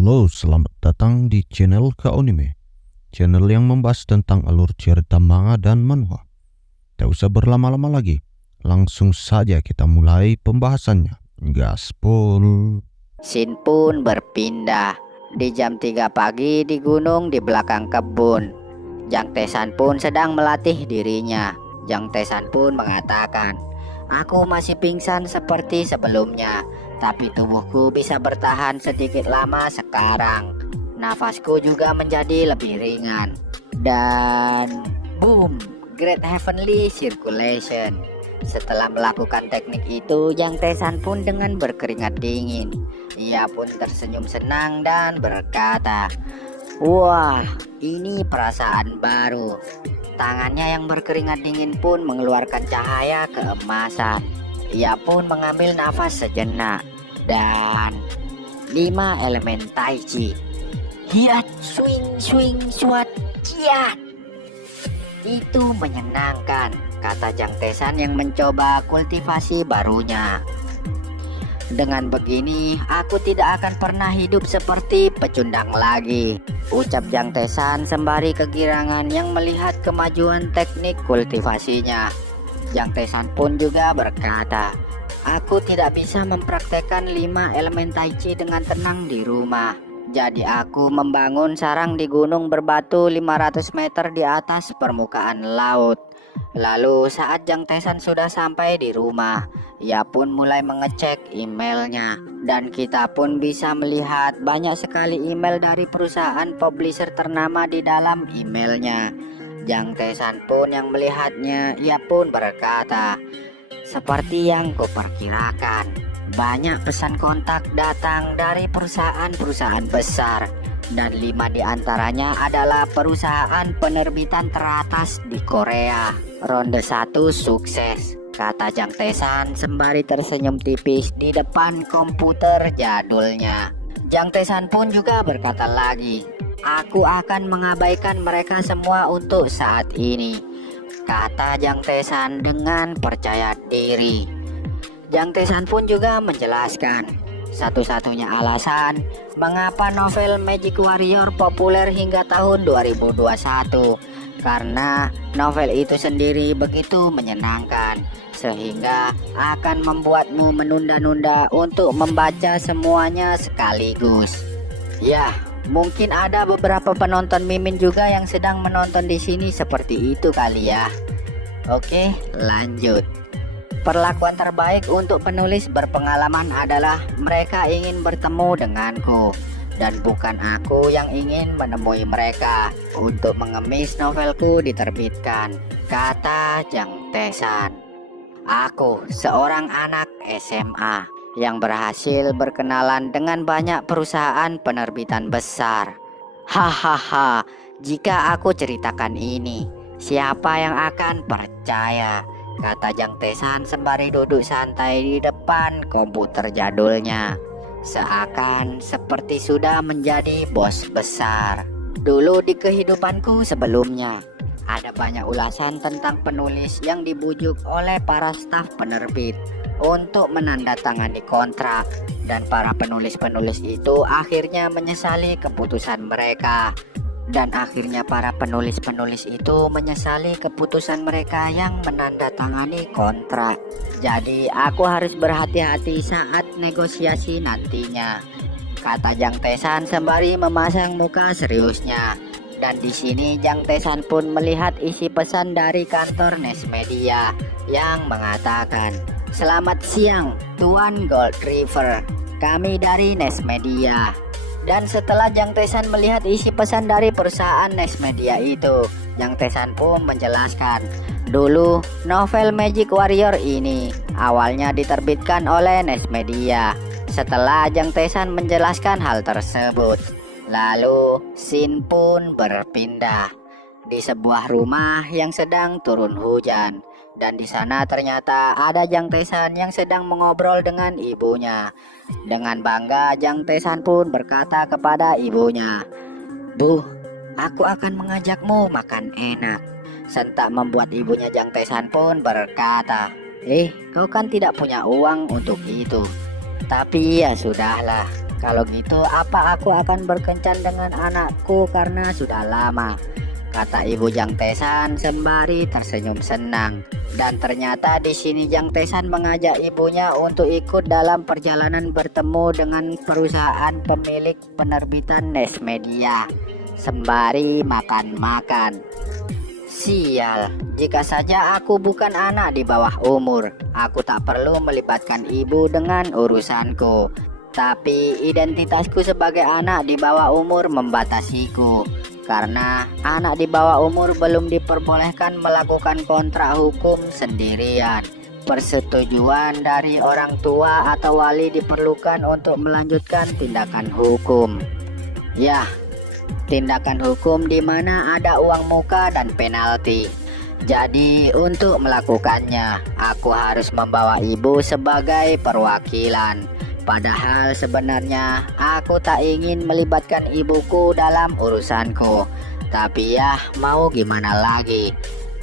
Halo, selamat datang di channel Kaonime, channel yang membahas tentang alur cerita manga dan manhwa. Tak usah berlama-lama lagi, langsung saja kita mulai pembahasannya. Gaspol. Shin pun berpindah. Di jam 3 pagi di gunung di belakang kebun, Jang Tae-san pun sedang melatih dirinya. Jang Tae-san pun mengatakan, "Aku masih pingsan seperti sebelumnya, tapi tubuhku bisa bertahan sedikit lama sekarang. Nafasku juga menjadi lebih ringan." Dan boom, Great Heavenly Circulation. Setelah melakukan teknik itu, Jang Tae-san pun dengan berkeringat dingin. Ia pun tersenyum senang dan berkata, "Wah, ini perasaan baru." Tangannya yang berkeringat dingin pun mengeluarkan cahaya keemasan. Ia pun mengambil nafas sejenak dan 5 elemen Tai Chi. Hiat, swing, swing, swat, ciat. Itu menyenangkan, kata Jang Tae-san yang mencoba kultivasi barunya. "Dengan begini, aku tidak akan pernah hidup seperti pecundang lagi," ucap Jang Tae-san sembari kegirangan yang melihat kemajuan teknik kultivasinya. Jang Tae-san pun juga berkata, "Aku tidak bisa mempraktekkan 5 elemen Tai Chi dengan tenang di rumah. Jadi aku membangun sarang di gunung berbatu 500 meter di atas permukaan laut." Lalu saat Jang Tae-san sudah sampai di rumah, ia pun mulai mengecek emailnya. Dan kita pun bisa melihat banyak sekali email dari perusahaan publisher ternama di dalam emailnya. Jang Tae-san pun yang melihatnya, ia pun berkata, "Seperti yang kuperkirakan, banyak pesan kontak datang dari perusahaan-perusahaan besar. Dan 5 diantaranya adalah perusahaan penerbitan teratas di Korea. Ronde 1 sukses," kata Jang Tae-san sembari tersenyum tipis di depan komputer jadulnya. Jang Tae-san pun juga berkata lagi, "Aku akan mengabaikan mereka semua untuk saat ini," kata Jang Tae-san dengan percaya diri. Jang Tae-san pun juga menjelaskan, satu-satunya alasan mengapa novel Magic Warrior populer hingga tahun 2021 karena novel itu sendiri begitu menyenangkan sehingga akan membuatmu menunda-nunda untuk membaca semuanya sekaligus. Ya, mungkin ada beberapa penonton Mimin juga yang sedang menonton di sini seperti itu kali ya. Oke, lanjut. Perlakuan terbaik untuk penulis berpengalaman adalah mereka ingin bertemu denganku dan bukan aku yang ingin menemui mereka untuk mengemis novelku diterbitkan, kata Jang Tae-san. "Aku seorang anak SMA yang berhasil berkenalan dengan banyak perusahaan penerbitan besar. Hahaha, jika aku ceritakan ini, siapa yang akan percaya?" kata Jang Tae-san sembari duduk santai di depan komputer jadulnya. Seakan seperti sudah menjadi bos besar. Dulu di kehidupanku sebelumnya, ada banyak ulasan tentang penulis yang dibujuk oleh para staf penerbit untuk menandatangani kontrak. Dan para penulis-penulis itu akhirnya menyesali keputusan mereka. Dan akhirnya para penulis-penulis itu menyesali keputusan mereka yang menandatangani kontrak. Jadi aku harus berhati-hati saat negosiasi nantinya, kata Jang Tae-san sembari memasang muka seriusnya. Dan di sini Jang Tae-san pun melihat isi pesan dari kantor Nes Media yang mengatakan, "Selamat siang, Tuan Gold River. Kami dari Nes Media." Dan setelah Jang Tae-san melihat isi pesan dari perusahaan Nes Media itu, Jang Tae-san pun menjelaskan, dulu novel Magic Warrior ini awalnya diterbitkan oleh Nes Media. Setelah Jang Tae-san menjelaskan hal tersebut, lalu Shin pun berpindah di sebuah rumah yang sedang turun hujan. Dan di sana ternyata ada Jang Tae-san yang sedang mengobrol dengan ibunya. Dengan bangga Jang Tae-san pun berkata kepada ibunya, "Bu, aku akan mengajakmu makan enak." Sentak membuat ibunya Jang Tae-san pun berkata, "Kau kan tidak punya uang untuk itu." Tapi ya sudahlah, Kalau gitu apa aku akan berkencan dengan anakku karena sudah lama, kata ibu Jang Tesan sembari tersenyum senang. Dan ternyata di sini Jang Tesan mengajak ibunya untuk ikut dalam perjalanan bertemu dengan perusahaan pemilik penerbitan Nes Media sembari makan-makan. Sial, jika saja aku bukan anak di bawah umur, aku tak perlu melibatkan ibu dengan urusanku. Tapi identitasku sebagai anak di bawah umur membatasiku. Karena anak di bawah umur belum diperbolehkan melakukan kontrak hukum sendirian. Persetujuan dari orang tua atau wali diperlukan untuk melanjutkan tindakan hukum. Ya, tindakan hukum di mana ada uang muka dan penalti. Jadi untuk melakukannya, aku harus membawa ibu sebagai perwakilan. Padahal sebenarnya aku tak ingin melibatkan ibuku dalam urusanku. Tapi ya mau gimana lagi.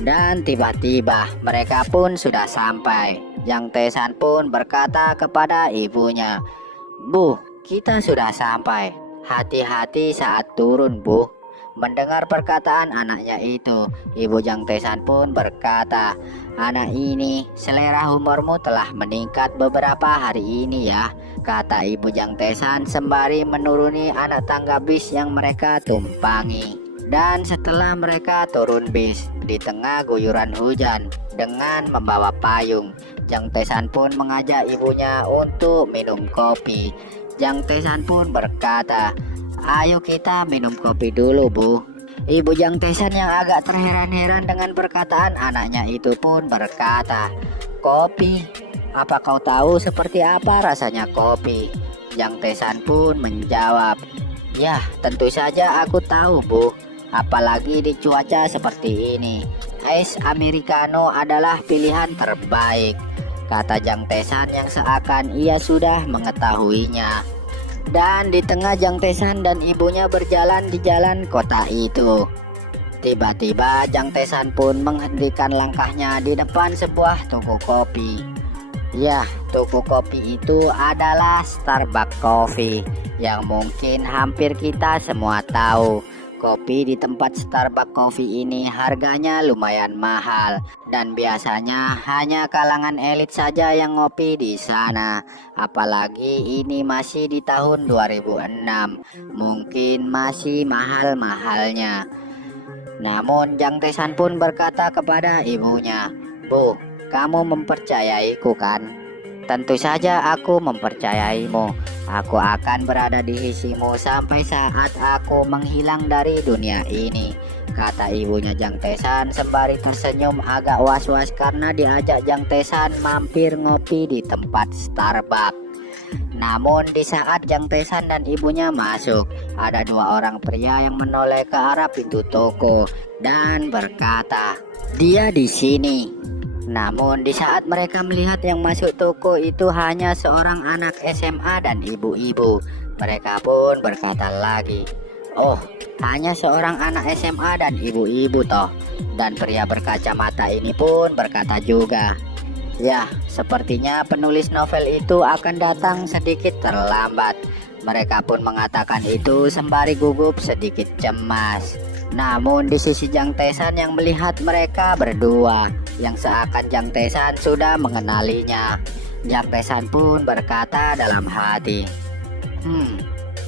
Dan tiba-tiba mereka pun sudah sampai. Jang Tesan pun berkata kepada ibunya, "Bu, kita sudah sampai. Hati-hati saat turun, Bu." Mendengar perkataan anaknya itu, ibu Jang Tesan pun berkata, "Anak ini, selera humormu telah meningkat beberapa hari ini ya," kata ibu Jang Tesan sembari menuruni anak tangga bis yang mereka tumpangi. Dan setelah mereka turun bis di tengah guyuran hujan dengan membawa payung, Jang Tesan pun mengajak ibunya untuk minum kopi. Jang Tesan pun berkata, "Ayo kita minum kopi dulu, Bu." Ibu Jang Tesan yang agak terheran-heran dengan perkataan anaknya itu pun berkata, "Kopi? Apa kau tahu seperti apa rasanya kopi?" Jang Tesan pun menjawab, "Ya, tentu saja aku tahu, Bu. Apalagi di cuaca seperti ini. Es Americano adalah pilihan terbaik," kata Jang Tesan yang seakan ia sudah mengetahuinya. Dan di tengah Jang Tesan dan ibunya berjalan di jalan kota itu, tiba-tiba Jang Tesan pun menghentikan langkahnya di depan sebuah toko kopi. Ya, toko kopi itu adalah Starbucks Coffee yang mungkin hampir kita semua tahu. Kopi di tempat Starbucks Coffee ini harganya lumayan mahal dan biasanya hanya kalangan elit saja yang ngopi di sana. Apalagi ini masih di tahun 2006, mungkin masih mahal-mahalnya. Namun Jang Tesan pun berkata kepada ibunya, "Bu, kamu mempercayaiku kan?" "Tentu saja aku mempercayaimu. Aku akan berada di sisimu sampai saat aku menghilang dari dunia ini," kata ibunya Jang Tesan sembari tersenyum agak was-was karena diajak Jang Tesan mampir ngopi di tempat Starbucks. Namun di saat Jang Tesan dan ibunya masuk, ada dua orang pria yang menoleh ke arah pintu toko dan berkata, "Dia di sini." Namun di saat mereka melihat yang masuk toko itu hanya seorang anak SMA dan ibu-ibu, mereka pun berkata lagi, "Oh, hanya seorang anak SMA dan ibu-ibu toh." Dan pria berkacamata ini pun berkata juga, "Ya, sepertinya penulis novel itu akan datang sedikit terlambat." Mereka pun mengatakan itu sembari gugup sedikit cemas. Namun di sisi Jang Tesan yang melihat mereka berdua, yang seakan Jang Tesan sudah mengenalinya. Jang Tesan pun berkata dalam hati,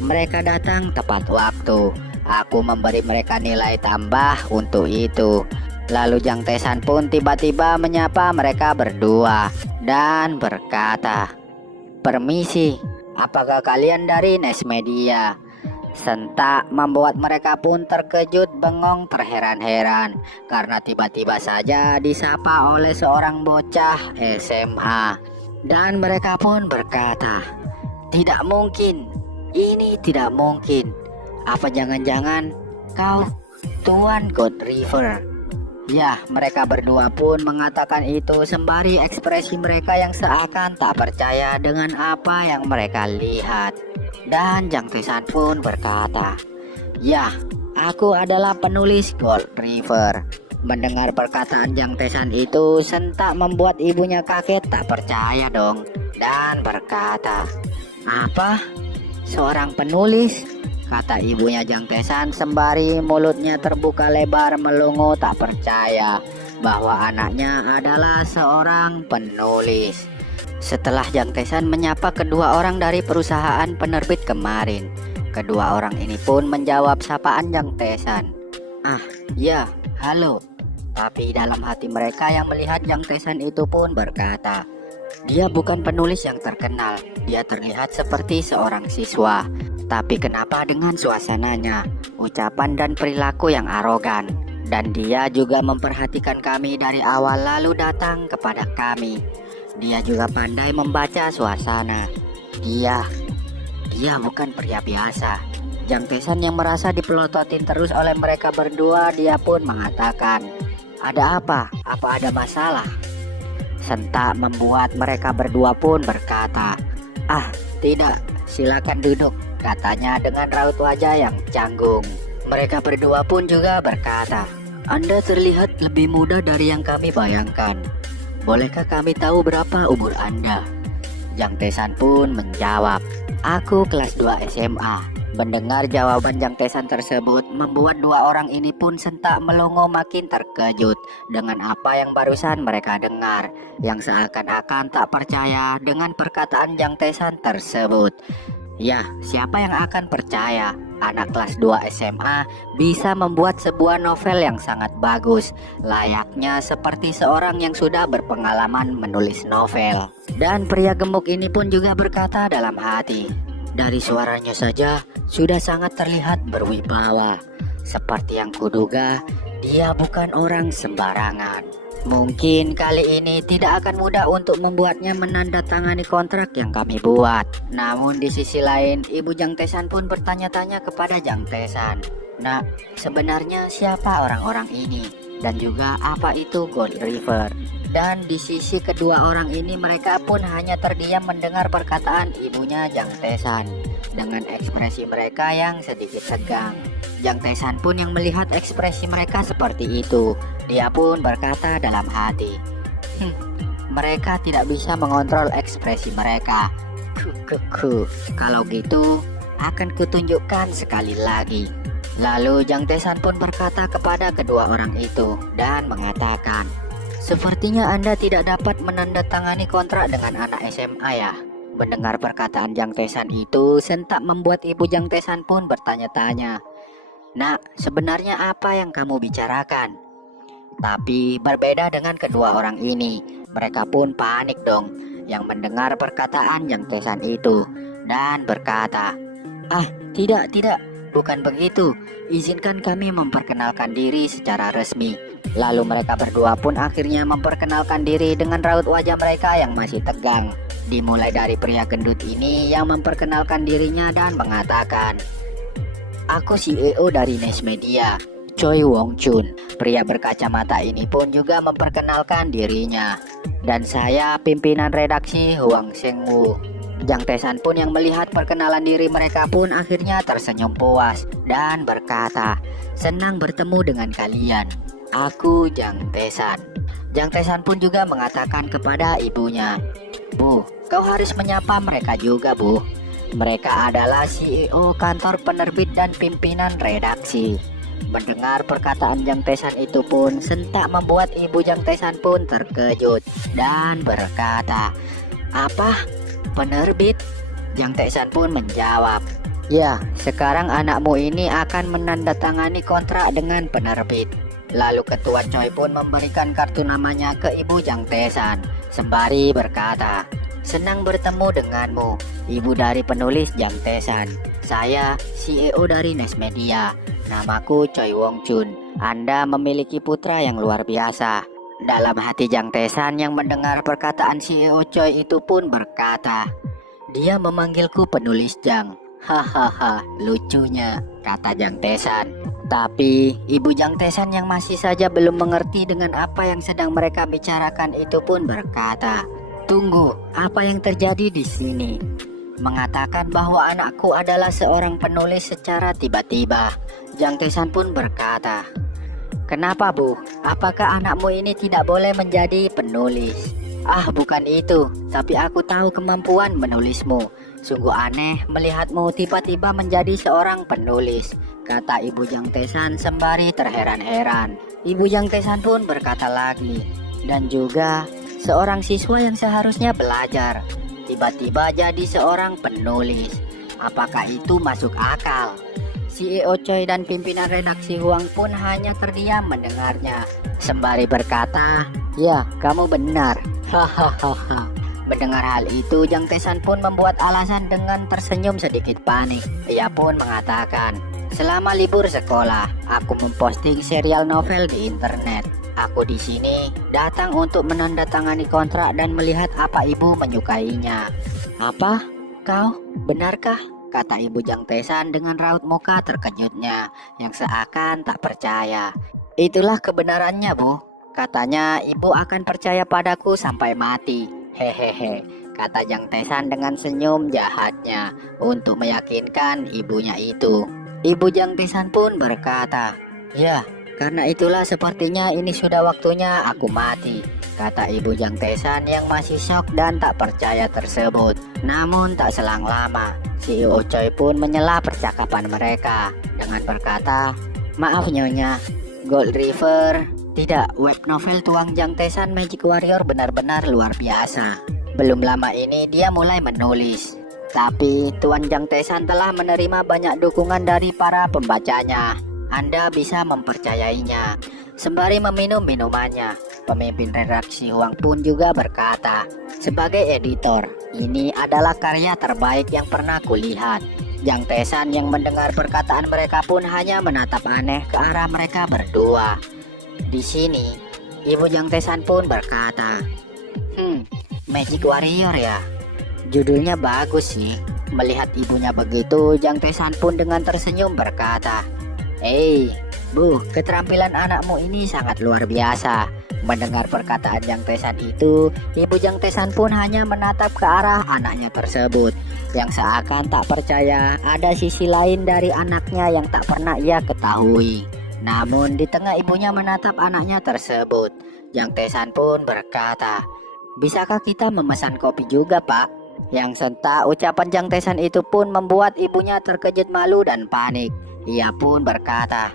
"Mereka datang tepat waktu. Aku memberi mereka nilai tambah untuk itu." Lalu Jang Tesan pun tiba-tiba menyapa mereka berdua dan berkata, "Permisi, apakah kalian dari Nes Media?" Sentak membuat mereka pun terkejut, bengong, terheran-heran karena tiba-tiba saja disapa oleh seorang bocah SMA. Dan mereka pun berkata, "Tidak mungkin, ini tidak mungkin. Apa jangan-jangan kau Tuan God River?" Ya, mereka berdua pun mengatakan itu sembari ekspresi mereka yang seakan tak percaya dengan apa yang mereka lihat. Dan Jang Tesan pun berkata, "Ya, aku adalah penulis Gold River." Mendengar perkataan Jang Tesan itu sentak membuat ibunya kaget tak percaya dong dan berkata, "Apa? Seorang penulis, kata ibunya Jang Tesan sembari mulutnya terbuka lebar melongo tak percaya bahwa anaknya adalah seorang penulis. Setelah Jang Tesan menyapa kedua orang dari perusahaan penerbit kemarin, kedua orang ini pun menjawab sapaan Jang Tesan. Ah, ya, halo. Tapi dalam hati mereka yang melihat Jang Tesan itu pun berkata, dia bukan penulis yang terkenal, dia terlihat seperti seorang siswa. Tapi kenapa dengan suasananya, ucapan dan perilaku yang arogan? Dan dia juga memperhatikan kami dari awal lalu datang kepada kami. Dia juga pandai membaca suasana. Dia bukan pria biasa. Jang Tesan yang merasa dipelototin terus oleh mereka berdua, dia pun mengatakan, ada apa? Apa ada masalah? Sentak membuat mereka berdua pun berkata, ah tidak, silakan duduk, katanya dengan raut wajah yang canggung. Mereka berdua pun juga berkata, Anda terlihat lebih muda dari yang kami bayangkan. Bolehkah kami tahu berapa umur Anda? Jang Tesan pun menjawab, aku kelas 2 SMA. Mendengar jawaban Jang Tesan tersebut membuat dua orang ini pun sentak melongo makin terkejut dengan apa yang barusan mereka dengar, yang seakan-akan tak percaya dengan perkataan Jang Tesan tersebut. Ya, siapa yang akan percaya anak kelas 2 SMA bisa membuat sebuah novel yang sangat bagus, layaknya seperti seorang yang sudah berpengalaman menulis novel. Dan pria gemuk ini pun juga berkata dalam hati, dari suaranya saja sudah sangat terlihat berwibawa. Seperti yang kuduga, dia bukan orang sembarangan. Mungkin kali ini tidak akan mudah untuk membuatnya menandatangani kontrak yang kami buat. Namun di sisi lain, Ibu Jang Tesan pun bertanya-tanya kepada Jang Tesan, nah, sebenarnya siapa orang-orang ini? Dan juga apa itu Gold River? Dan di sisi kedua orang ini mereka pun hanya terdiam mendengar perkataan ibunya Jang Tesan dengan ekspresi mereka yang sedikit tegang. Jang Tesan pun yang melihat ekspresi mereka seperti itu, dia pun berkata dalam hati, mereka tidak bisa mengontrol ekspresi mereka. Kalau gitu akan kutunjukkan sekali lagi. Lalu Jang Tesan pun berkata kepada kedua orang itu dan mengatakan, sepertinya Anda tidak dapat menandatangani kontrak dengan anak SMA ya. Mendengar perkataan Jang Tesan itu sentak membuat Ibu Jang Tesan pun bertanya-tanya, nak, sebenarnya apa yang kamu bicarakan? Tapi berbeda dengan kedua orang ini, mereka pun panik dong yang mendengar perkataan Jang Tesan itu dan berkata, ah tidak, bukan begitu, izinkan kami memperkenalkan diri secara resmi. Lalu mereka berdua pun akhirnya memperkenalkan diri dengan raut wajah mereka yang masih tegang. Dimulai dari pria gendut ini yang memperkenalkan dirinya dan mengatakan, aku CEO dari Nes Media, Choi Wong Chun. Pria berkacamata ini pun juga memperkenalkan dirinya. Dan saya pimpinan redaksi Huang Shengwu. Jang Tesan pun yang melihat perkenalan diri mereka pun akhirnya tersenyum puas dan berkata, senang bertemu dengan kalian. Aku Jang Tesan. Jang Tesan pun juga mengatakan kepada ibunya, Bu, kau harus menyapa mereka juga, Bu. Mereka adalah CEO kantor penerbit dan pimpinan redaksi. Mendengar perkataan Jang Tesan itu pun sentak membuat Ibu Jang Tesan pun terkejut dan berkata, apa? Penerbit? Jang Tesan pun menjawab, ya, sekarang anakmu ini akan menandatangani kontrak dengan penerbit. Lalu ketua Choi pun memberikan kartu namanya ke Ibu Jang Tesan sembari berkata, senang bertemu denganmu, ibu dari penulis Jang Tesan. Saya CEO dari Nes Media. Namaku Choi Wong Chun. Anda memiliki putra yang luar biasa. Dalam hati Jang Tesan yang mendengar perkataan CEO Choi itu pun berkata, dia memanggilku penulis Jang. Hahaha, lucunya, kata Jang Tesan. Tapi Ibu Jang Tesan yang masih saja belum mengerti dengan apa yang sedang mereka bicarakan itu pun berkata, tunggu, apa yang terjadi di sini? Mengatakan bahwa anakku adalah seorang penulis secara tiba-tiba. Jang Tesan pun berkata, kenapa, Bu? Apakah anakmu ini tidak boleh menjadi penulis? Ah, bukan itu, tapi aku tahu kemampuan menulismu. Sungguh aneh melihatmu tiba-tiba menjadi seorang penulis, kata Ibu Jang Tesan sembari terheran-heran. Ibu Jang Tesan pun berkata lagi, dan juga seorang siswa yang seharusnya belajar, tiba-tiba jadi seorang penulis. Apakah itu masuk akal? CEO Choi dan pimpinan redaksi Huang pun hanya terdiam mendengarnya, sembari berkata, "Ya, kamu benar." Hahaha. Mendengar hal itu, Jang Tesan pun membuat alasan dengan tersenyum sedikit panik. Ia pun mengatakan, "Selama libur sekolah, aku memposting serial novel di internet. Aku di sini datang untuk menandatangani kontrak dan melihat apa ibu menyukainya." "Apa? Kau? Benarkah?" kata Ibu Jang Tesan dengan raut muka terkejutnya yang seakan tak percaya. "Itulah kebenarannya, Bu. Katanya ibu akan percaya padaku sampai mati." "Hehehe," kata Jang Tesan dengan senyum jahatnya untuk meyakinkan ibunya itu. Ibu Jang Tesan pun berkata, "Ya, karena itulah sepertinya ini sudah waktunya aku mati," kata Ibu Jang Tesan yang masih syok dan tak percaya tersebut. Namun tak selang lama, CEO Choi pun menyela percakapan mereka dengan berkata, "Maaf Nyonya, Gold River, tidak, web novel tuang Jang Tesan Magic Warrior benar-benar luar biasa. Belum lama ini dia mulai menulis, tapi Tuan Jang Tesan telah menerima banyak dukungan dari para pembacanya. Anda bisa mempercayainya." Sembari meminum minumannya, pemimpin redaksi Huang pun juga berkata, "Sebagai editor, ini adalah karya terbaik yang pernah kulihat." Jang Tesan yang mendengar perkataan mereka pun hanya menatap aneh ke arah mereka berdua. Di sini, Ibu Jang Tesan pun berkata, Magic Warrior ya? Judulnya bagus sih." Melihat ibunya begitu, Jang Tesan pun dengan tersenyum berkata, Bu, keterampilan anakmu ini sangat luar biasa." Mendengar perkataan Jang Tesan itu, Ibu Jang Tesan pun hanya menatap ke arah anaknya tersebut, yang seakan tak percaya ada sisi lain dari anaknya yang tak pernah ia ketahui. Namun di tengah ibunya menatap anaknya tersebut, Jang Tesan pun berkata, "Bisakah kita memesan kopi juga, Pak?" Yang sentak ucapan Jang Tesan itu pun membuat ibunya terkejut malu dan panik. Ia pun berkata,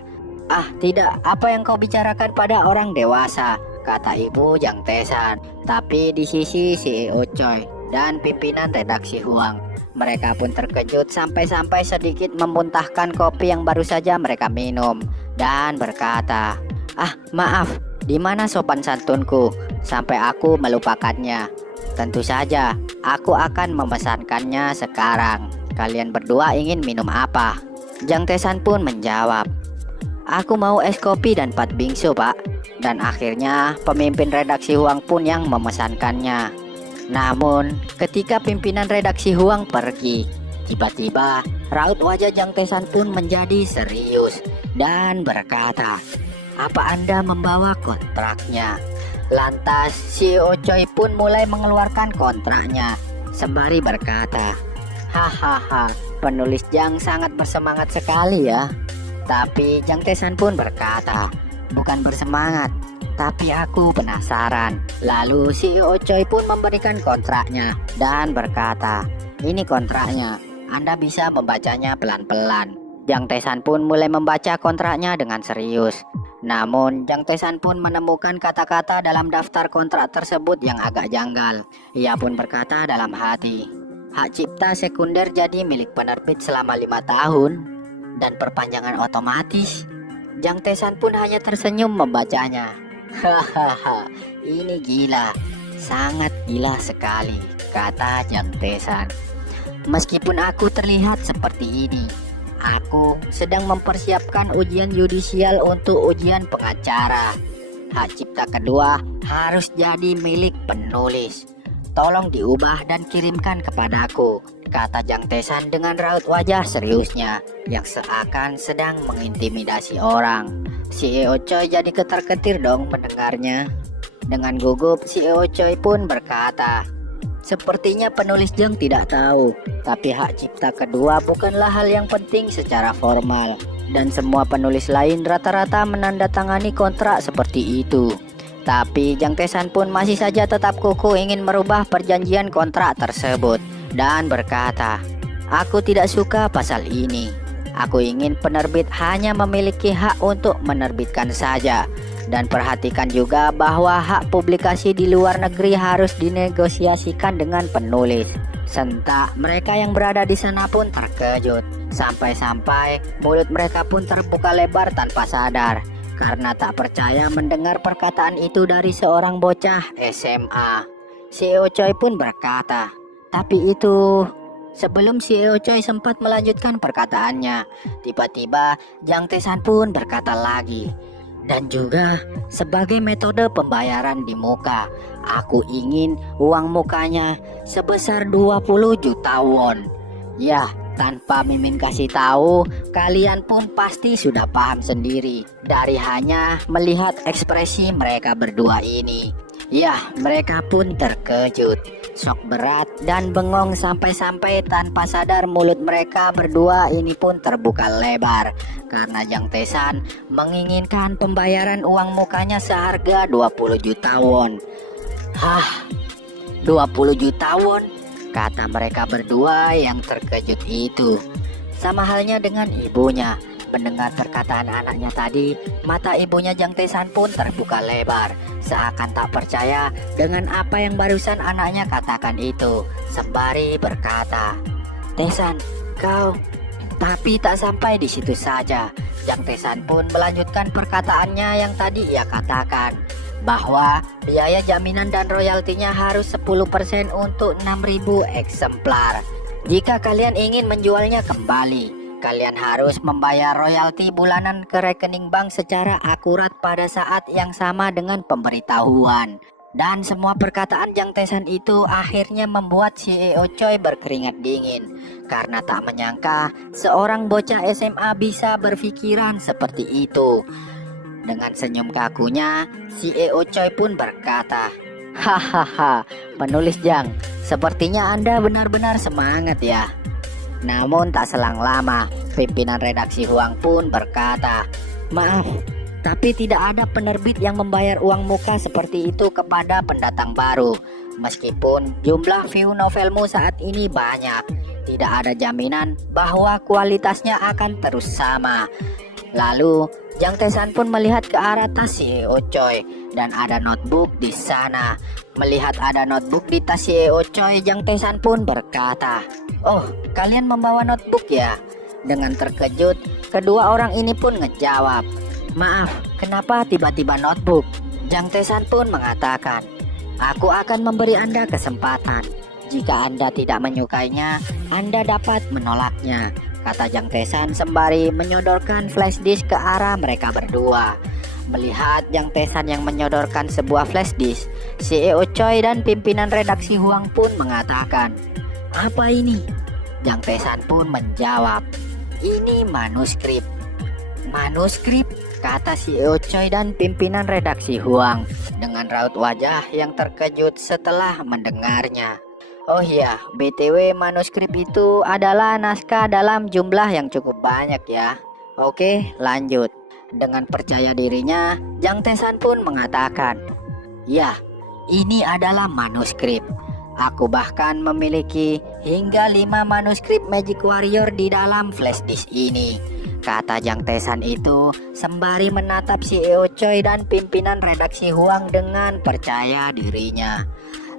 "Ah tidak, apa yang kau bicarakan pada orang dewasa," kata Ibu Jang Tesan. Tapi di sisi CEO Choi dan pimpinan redaksi Huang, mereka pun terkejut sampai-sampai sedikit memuntahkan kopi yang baru saja mereka minum dan berkata, "Ah maaf, di mana sopan santunku sampai aku melupakannya? Tentu saja, aku akan memesankannya sekarang. Kalian berdua ingin minum apa?" Jang Tesan pun menjawab, "Aku mau es kopi dan pat bingsu, Pak." Dan akhirnya pemimpin redaksi Huang pun yang memesankannya. Namun ketika pimpinan redaksi Huang pergi, tiba-tiba raut wajah Jang Tesan pun menjadi serius dan berkata, "Apa Anda membawa kontraknya?" Lantas CEO Choi pun mulai mengeluarkan kontraknya sembari berkata, "Hahaha, penulis Jang sangat bersemangat sekali ya." Tapi Jang Tesan pun berkata, "Bukan bersemangat, tapi aku penasaran." Lalu CEO Choi pun memberikan kontraknya dan berkata, "Ini kontraknya, Anda bisa membacanya pelan-pelan." Jang Tesan pun mulai membaca kontraknya dengan serius. Namun Jang Tesan pun menemukan kata-kata dalam daftar kontrak tersebut yang agak janggal. Ia pun berkata dalam hati, "Hak cipta sekunder jadi milik penerbit selama 5 tahun dan perpanjangan otomatis." Jang Tesan pun hanya tersenyum membacanya. "Hahaha, ini gila, sangat gila sekali," kata Jang Tesan. "Meskipun aku terlihat seperti ini, aku sedang mempersiapkan ujian yudisial untuk ujian pengacara. Hak cipta kedua harus jadi milik penulis. Tolong diubah dan kirimkan kepadaku," kata Jang Tesan dengan raut wajah seriusnya yang seakan sedang mengintimidasi orang. CEO Choi jadi ketar-ketir dong mendengarnya. Dengan gugup CEO Choi pun berkata, "Sepertinya penulis Jang tidak tahu, tapi hak cipta kedua bukanlah hal yang penting secara formal, dan semua penulis lain rata-rata menandatangani kontrak seperti itu." Tapi Jang Tesan pun masih saja tetap kukuh ingin merubah perjanjian kontrak tersebut. dan berkata, "Aku tidak suka pasal ini. Aku ingin penerbit hanya memiliki hak untuk menerbitkan saja. Dan perhatikan juga bahwa hak publikasi di luar negeri harus dinegosiasikan dengan penulis." Sentak mereka yang berada di sana pun terkejut. Sampai-sampai mulut mereka pun terbuka lebar tanpa sadar, karena tak percaya mendengar perkataan itu dari seorang bocah SMA. CEO Choi pun berkata, "Tapi itu..." Sebelum CEO Choi sempat melanjutkan perkataannya, tiba-tiba Jang Tae-san pun berkata lagi, "Dan juga sebagai metode pembayaran di muka, aku ingin uang mukanya sebesar 20 juta won." Ya, tanpa Mimin kasih tahu, kalian pun pasti sudah paham sendiri dari hanya melihat ekspresi mereka berdua ini. Ya, mereka pun terkejut, shock berat dan bengong sampai-sampai tanpa sadar mulut mereka berdua ini pun terbuka lebar karena Jang Tae-san menginginkan pembayaran uang mukanya seharga 20 juta won. "Hah, 20 juta won?" kata mereka berdua yang terkejut itu. Sama halnya dengan ibunya. Mendengar perkataan anaknya tadi, mata ibunya Jang Tae-san pun terbuka lebar, seakan tak percaya dengan apa yang barusan anaknya katakan itu, sembari berkata, "Tae-san, kau..." Tapi tak sampai di situ saja, Jang Tae-san pun melanjutkan perkataannya yang tadi ia katakan, bahwa biaya jaminan dan royaltinya harus 10% untuk 6.000 eksemplar. Jika kalian ingin menjualnya kembali, kalian harus membayar royalti bulanan ke rekening bank secara akurat pada saat yang sama dengan pemberitahuan. Dan semua perkataan Jang Tae-san itu akhirnya membuat CEO Choi berkeringat dingin, karena tak menyangka seorang bocah SMA bisa berpikiran seperti itu. Dengan senyum kakunya, CEO Choi pun berkata, "Hahaha, penulis Jang, sepertinya Anda benar-benar semangat ya." Namun tak selang lama, pimpinan redaksi Huang pun berkata, "Maaf, tapi tidak ada penerbit yang membayar uang muka seperti itu kepada pendatang baru. Meskipun jumlah view novelmu saat ini banyak, tidak ada jaminan bahwa kualitasnya akan terus sama." Lalu Jang Tae-san pun melihat ke arah tas CEO Choi dan ada notebook di sana. Melihat ada notebook di tas CEO Choi, Jang Tae-san pun berkata, "Oh, kalian membawa notebook ya?" Dengan terkejut, kedua orang ini pun ngejawab, "Maaf, kenapa tiba-tiba notebook?" Jang Tae-san pun mengatakan, "Aku akan memberi Anda kesempatan. Jika Anda tidak menyukainya, Anda dapat menolaknya," kata Jang Tae-san sembari menyodorkan flash disk ke arah mereka berdua. Melihat Jang Tae-san yang menyodorkan sebuah flash disk, CEO Choi dan pimpinan redaksi Huang pun mengatakan, "Apa ini?" Jang Tae-san pun menjawab, "Ini manuskrip." "Manuskrip?" kata CEO Choi dan pimpinan redaksi Huang dengan raut wajah yang terkejut setelah mendengarnya. "Oh iya, BTW manuskrip itu adalah naskah dalam jumlah yang cukup banyak ya." "Oke, lanjut." Dengan percaya dirinya, Jang Tae-san pun mengatakan, "Ya, ini adalah manuskrip. Aku bahkan memiliki hingga 5 manuskrip Magic Warrior di dalam flash disk ini," kata Jang Tae-san itu sembari menatap CEO Choi dan pimpinan redaksi Huang dengan percaya dirinya.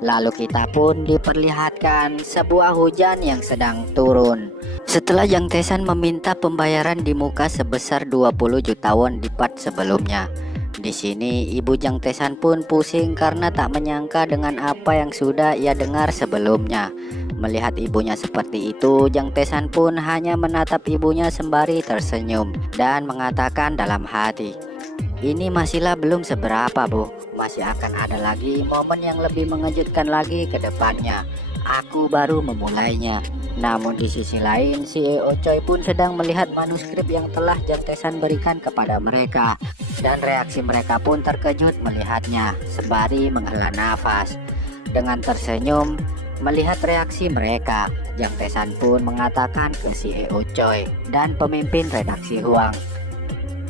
Lalu kita pun diperlihatkan sebuah hujan yang sedang turun. Setelah Jang Tae-san meminta pembayaran di muka sebesar 20 juta won di part sebelumnya. Di sini ibu Jang Tae-san pun pusing karena tak menyangka dengan apa yang sudah ia dengar sebelumnya. Melihat ibunya seperti itu, Jang Tae-san pun hanya menatap ibunya sembari tersenyum dan mengatakan dalam hati, "Ini masihlah belum seberapa, Bu. Masih akan ada lagi momen yang lebih mengejutkan lagi ke depannya. Aku baru memulainya." Namun di sisi lain, CEO Choi pun sedang melihat manuskrip yang telah Jang Tae-san berikan kepada mereka. Dan reaksi mereka pun terkejut melihatnya, sembari menghela nafas. Dengan tersenyum, melihat reaksi mereka, Jang Tae-san pun mengatakan ke CEO Choi dan pemimpin redaksi Huang,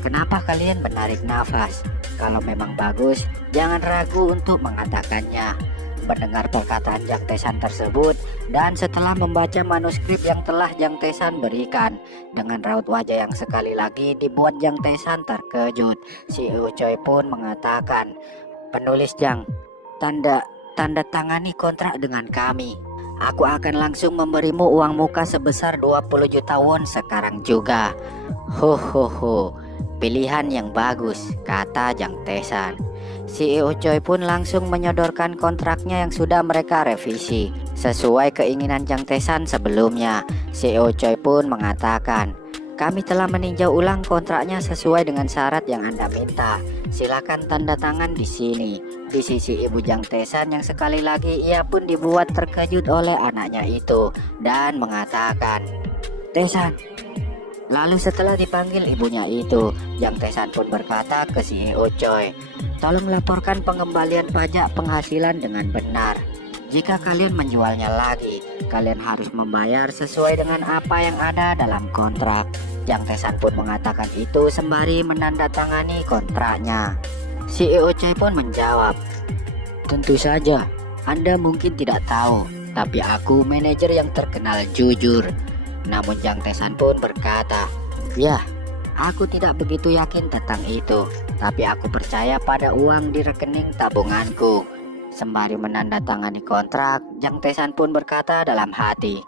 "Kenapa kalian menarik nafas? Kalau memang bagus, jangan ragu untuk mengatakannya." mendengar perkataan Jang Tesan tersebut dan setelah membaca manuskrip yang telah Jang Tesan berikan, dengan raut wajah yang sekali lagi dibuat Jang Tesan terkejut, CEO Choi pun mengatakan, "Penulis Jang, tanda tangani kontrak dengan kami. Aku akan langsung memberimu uang muka sebesar 20 juta won sekarang juga." Ho ho ho, pilihan yang bagus, kata Jang Tesan. CEO Choi pun langsung menyodorkan kontraknya yang sudah mereka revisi sesuai keinginan Jang Tesan sebelumnya. CEO Choi pun mengatakan, "Kami telah meninjau ulang kontraknya sesuai dengan syarat yang Anda minta. Silakan tanda tangan di sini." Di sisi ibu Jang Tesan yang sekali lagi ia pun dibuat terkejut oleh anaknya itu dan mengatakan, "Tesan." Lalu setelah dipanggil ibunya itu, Jang Tesan pun berkata ke CEO Choi, "Tolong laporkan pengembalian pajak penghasilan dengan benar. Jika kalian menjualnya lagi, kalian harus membayar sesuai dengan apa yang ada dalam kontrak." Jang Tesan pun mengatakan itu sembari menandatangani kontraknya. CEO Choi pun menjawab, "Tentu saja, Anda mungkin tidak tahu, tapi aku manajer yang terkenal jujur." Namun Jang Tesan pun berkata, "Ya, aku tidak begitu yakin tentang itu, tapi aku percaya pada uang di rekening tabunganku." Sembari menandatangani kontrak, Jang Tesan pun berkata dalam hati,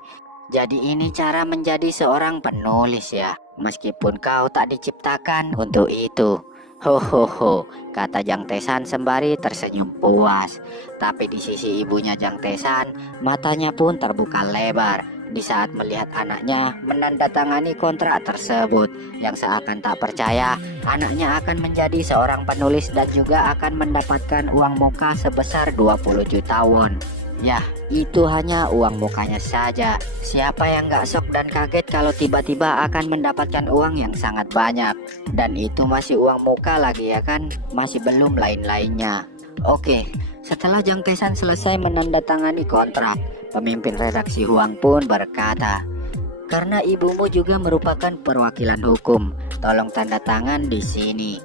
"Jadi ini cara menjadi seorang penulis ya, meskipun kau tak diciptakan untuk itu." Ho ho ho, kata Jang Tesan sembari tersenyum puas. Tapi di sisi ibunya Jang Tesan, matanya pun terbuka lebar di saat melihat anaknya menandatangani kontrak tersebut, yang seakan tak percaya anaknya akan menjadi seorang penulis dan juga akan mendapatkan uang muka sebesar 20 juta won. Yah, itu hanya uang mukanya saja. Siapa yang gak shock dan kaget kalau tiba-tiba akan mendapatkan uang yang sangat banyak? Dan itu masih uang muka lagi ya kan? Masih belum lain-lainnya. Oke, setelah Jang Tesan selesai menandatangani kontrak, pemimpin redaksi Huang pun berkata, "Karena ibumu juga merupakan perwakilan hukum, tolong tanda tangan di sini."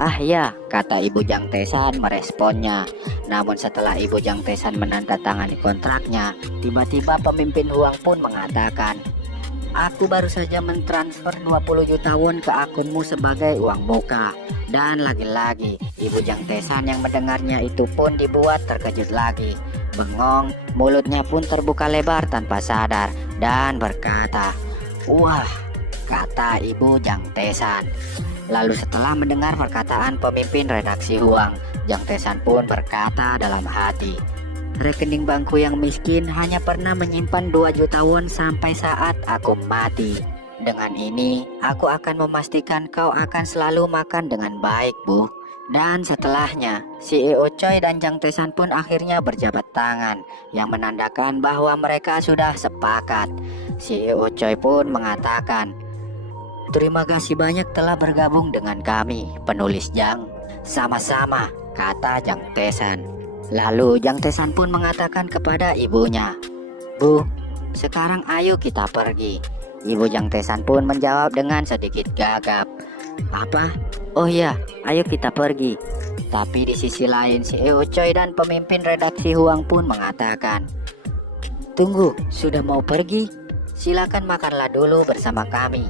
"Ah ya," kata ibu Jang Tesan meresponnya. Namun setelah ibu Jang Tesan menandatangani kontraknya, tiba-tiba pemimpin Huang pun mengatakan, "Aku baru saja mentransfer 20 juta won ke akunmu sebagai uang muka." Dan lagi-lagi ibu Jang Tesan yang mendengarnya itu pun dibuat terkejut lagi. Bengong, mulutnya pun terbuka lebar tanpa sadar dan berkata, "Wah," kata ibu Jang Tesan. Lalu setelah mendengar perkataan pemimpin redaksi Huang, Jang Tesan pun berkata dalam hati, "Rekening bankku yang miskin hanya pernah menyimpan 2 juta won sampai saat aku mati. Dengan ini, aku akan memastikan kau akan selalu makan dengan baik, Bu." Dan setelahnya, CEO Choi dan Jang Tesan pun akhirnya berjabat tangan, yang menandakan bahwa mereka sudah sepakat. CEO Choi pun mengatakan, "Terima kasih banyak telah bergabung dengan kami, penulis Jang." "Sama-sama," kata Jang Tesan. Lalu Jang Tesan pun mengatakan kepada ibunya, "Bu, sekarang ayo kita pergi." Ibu Jang Tesan pun menjawab dengan sedikit gagap, "Apa? Oh ya, ayo kita pergi." Tapi di sisi lain CEO Choi dan pemimpin redaksi Huang pun mengatakan, "Tunggu, sudah mau pergi? Silakan makanlah dulu bersama kami,"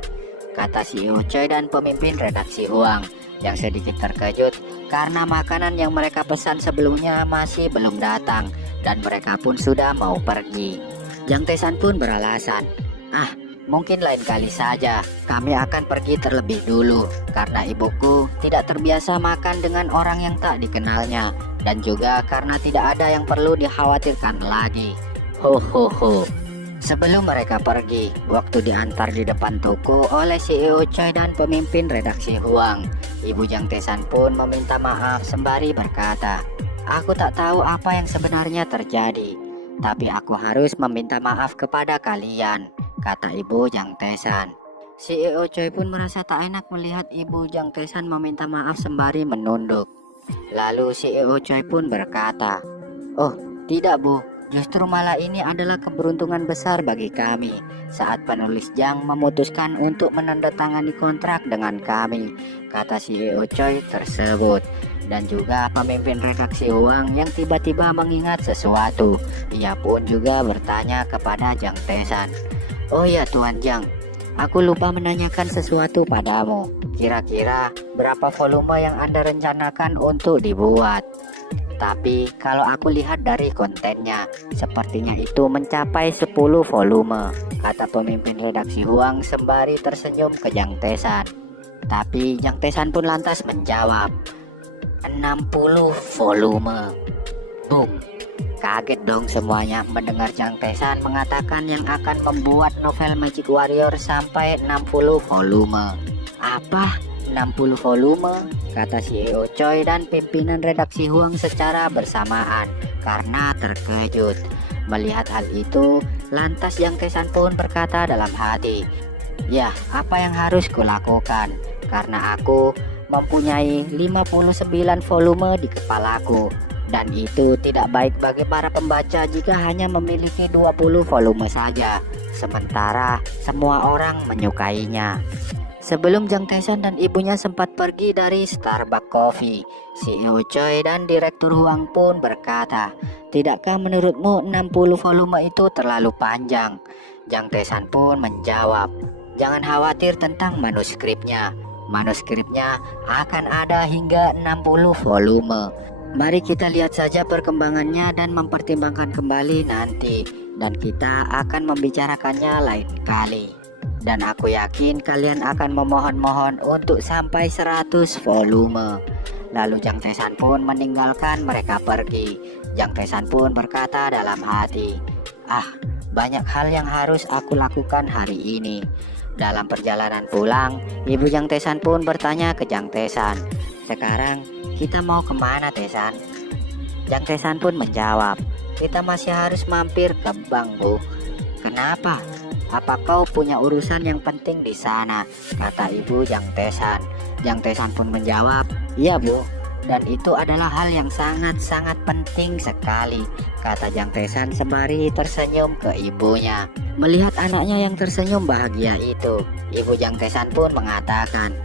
kata CEO Choi dan pemimpin redaksi Huang, yang sedikit terkejut karena makanan yang mereka pesan sebelumnya masih belum datang dan mereka pun sudah mau pergi. Jang Tesan pun beralasan, "Ah, mungkin lain kali saja. Kami akan pergi terlebih dulu karena ibuku tidak terbiasa makan dengan orang yang tak dikenalnya dan juga karena tidak ada yang perlu dikhawatirkan lagi." Ho ho ho. Sebelum mereka pergi, waktu diantar di depan toko oleh CEO Choi dan pemimpin redaksi Huang, ibu Jang Tesan pun meminta maaf sembari berkata, "Aku tak tahu apa yang sebenarnya terjadi, tapi aku harus meminta maaf kepada kalian," kata ibu Jang Tesan. CEO Choi pun merasa tak enak melihat ibu Jang Tesan meminta maaf sembari menunduk. Lalu CEO Choi pun berkata, "Oh, tidak Bu, Justru malah ini adalah keberuntungan besar bagi kami saat penulis Jang memutuskan untuk menandatangani kontrak dengan kami, kata CEO Choi tersebut. Dan juga pemimpin redaksi Huang yang tiba-tiba mengingat sesuatu. Ia pun juga bertanya kepada Jang Tae-san. Oh ya Tuan Jang, aku lupa menanyakan sesuatu padamu. Kira-kira berapa volume yang Anda rencanakan untuk dibuat? Tapi kalau aku lihat dari kontennya, sepertinya itu mencapai 10 volume, kata pemimpin redaksi Huang sembari tersenyum ke Jang Tae-san. Tapi Jang Tae-san pun lantas menjawab, 60 volume. Boom. Kaget dong semuanya mendengar Jang Tae-san mengatakan yang akan membuat novel Magic Warrior sampai 60 volume. Apa? 60 volume? Kata CEO Choi dan pimpinan redaksi Huang secara bersamaan karena terkejut. Melihat hal itu, lantas Jang Tae-san pun berkata dalam hati, ya, apa yang harus kulakukan? Karena aku mempunyai 59 volume di kepalaku, dan itu tidak baik bagi para pembaca jika hanya memiliki 20 volume saja, sementara semua orang menyukainya. Sebelum Jang Tae-san dan ibunya sempat pergi dari Starbucks Coffee, CEO Choi dan Direktur Huang pun berkata, tidakkah menurutmu 60 volume itu terlalu panjang? Jang Tae-san pun menjawab, jangan khawatir tentang manuskripnya. Manuskripnya akan ada hingga 60 volume. Mari kita lihat saja perkembangannya dan mempertimbangkan kembali nanti. Dan kita akan membicarakannya lain kali. Dan aku yakin kalian akan memohon-mohon untuk sampai 100 volume. Lalu Jang Tae-san pun meninggalkan mereka pergi. Jang Tae-san pun berkata dalam hati, banyak hal yang harus aku lakukan hari ini. Dalam perjalanan pulang, Ibu Jang Tae-san pun bertanya ke Jang Tae-san, sekarang kita mau kemana Tae-san? Jang Tae-san pun menjawab, kita masih harus mampir ke bank Bu. Kenapa? Apa kau punya urusan yang penting di sana? Kata Ibu Jang Tae-san. Jang Tae-san pun menjawab, iya Bu, dan itu adalah hal yang sangat-sangat penting sekali, kata Jang Tae-san sembari tersenyum ke ibunya. Melihat anaknya yang tersenyum bahagia itu, Ibu Jang Tae-san pun mengatakan,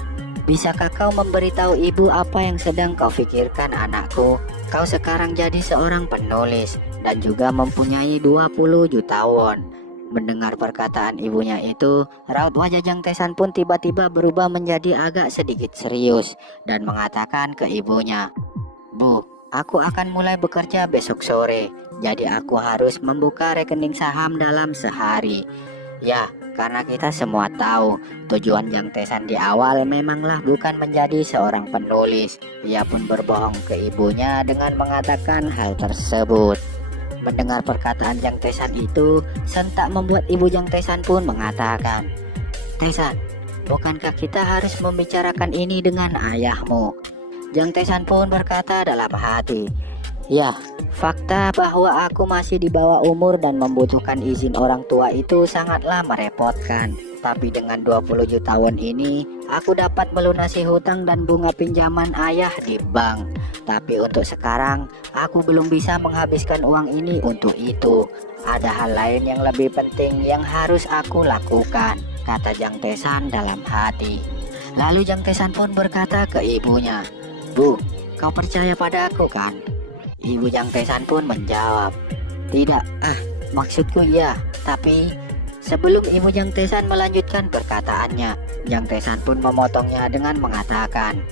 bisakah kau memberitahu ibu apa yang sedang kau pikirkan anakku? Kau sekarang jadi seorang penulis dan juga mempunyai 20 juta won. Mendengar perkataan ibunya itu, raut wajah Jang Tae-san pun tiba-tiba berubah menjadi agak sedikit serius dan mengatakan ke ibunya, Bu, aku akan mulai bekerja besok sore, jadi aku harus membuka rekening saham dalam sehari. Ya, karena kita semua tahu tujuan Jang Tae-san di awal memanglah bukan menjadi seorang penulis. Ia pun berbohong ke ibunya dengan mengatakan hal tersebut. Mendengar perkataan Jang Tae-san itu, sentak membuat Ibu Jang Tae-san pun mengatakan, Tae-san, bukankah kita harus membicarakan ini dengan ayahmu? Jang Tae-san pun berkata dalam hati, ya, fakta bahwa aku masih di bawah umur dan membutuhkan izin orang tua itu sangatlah merepotkan. Tapi dengan 20 juta won ini, aku dapat melunasi hutang dan bunga pinjaman ayah di bank. Tapi untuk sekarang, aku belum bisa menghabiskan uang ini untuk itu. Ada hal lain yang lebih penting yang harus aku lakukan, kata Jang Tae-san dalam hati. Lalu Jang Tae-san pun berkata ke ibunya, Bu, kau percaya pada aku kan? Ibu Jang Tae-san pun menjawab, tidak, maksudku ya, tapi sebelum Ibu Jang Tae-san melanjutkan perkataannya, Jang Tae-san pun memotongnya dengan mengatakan,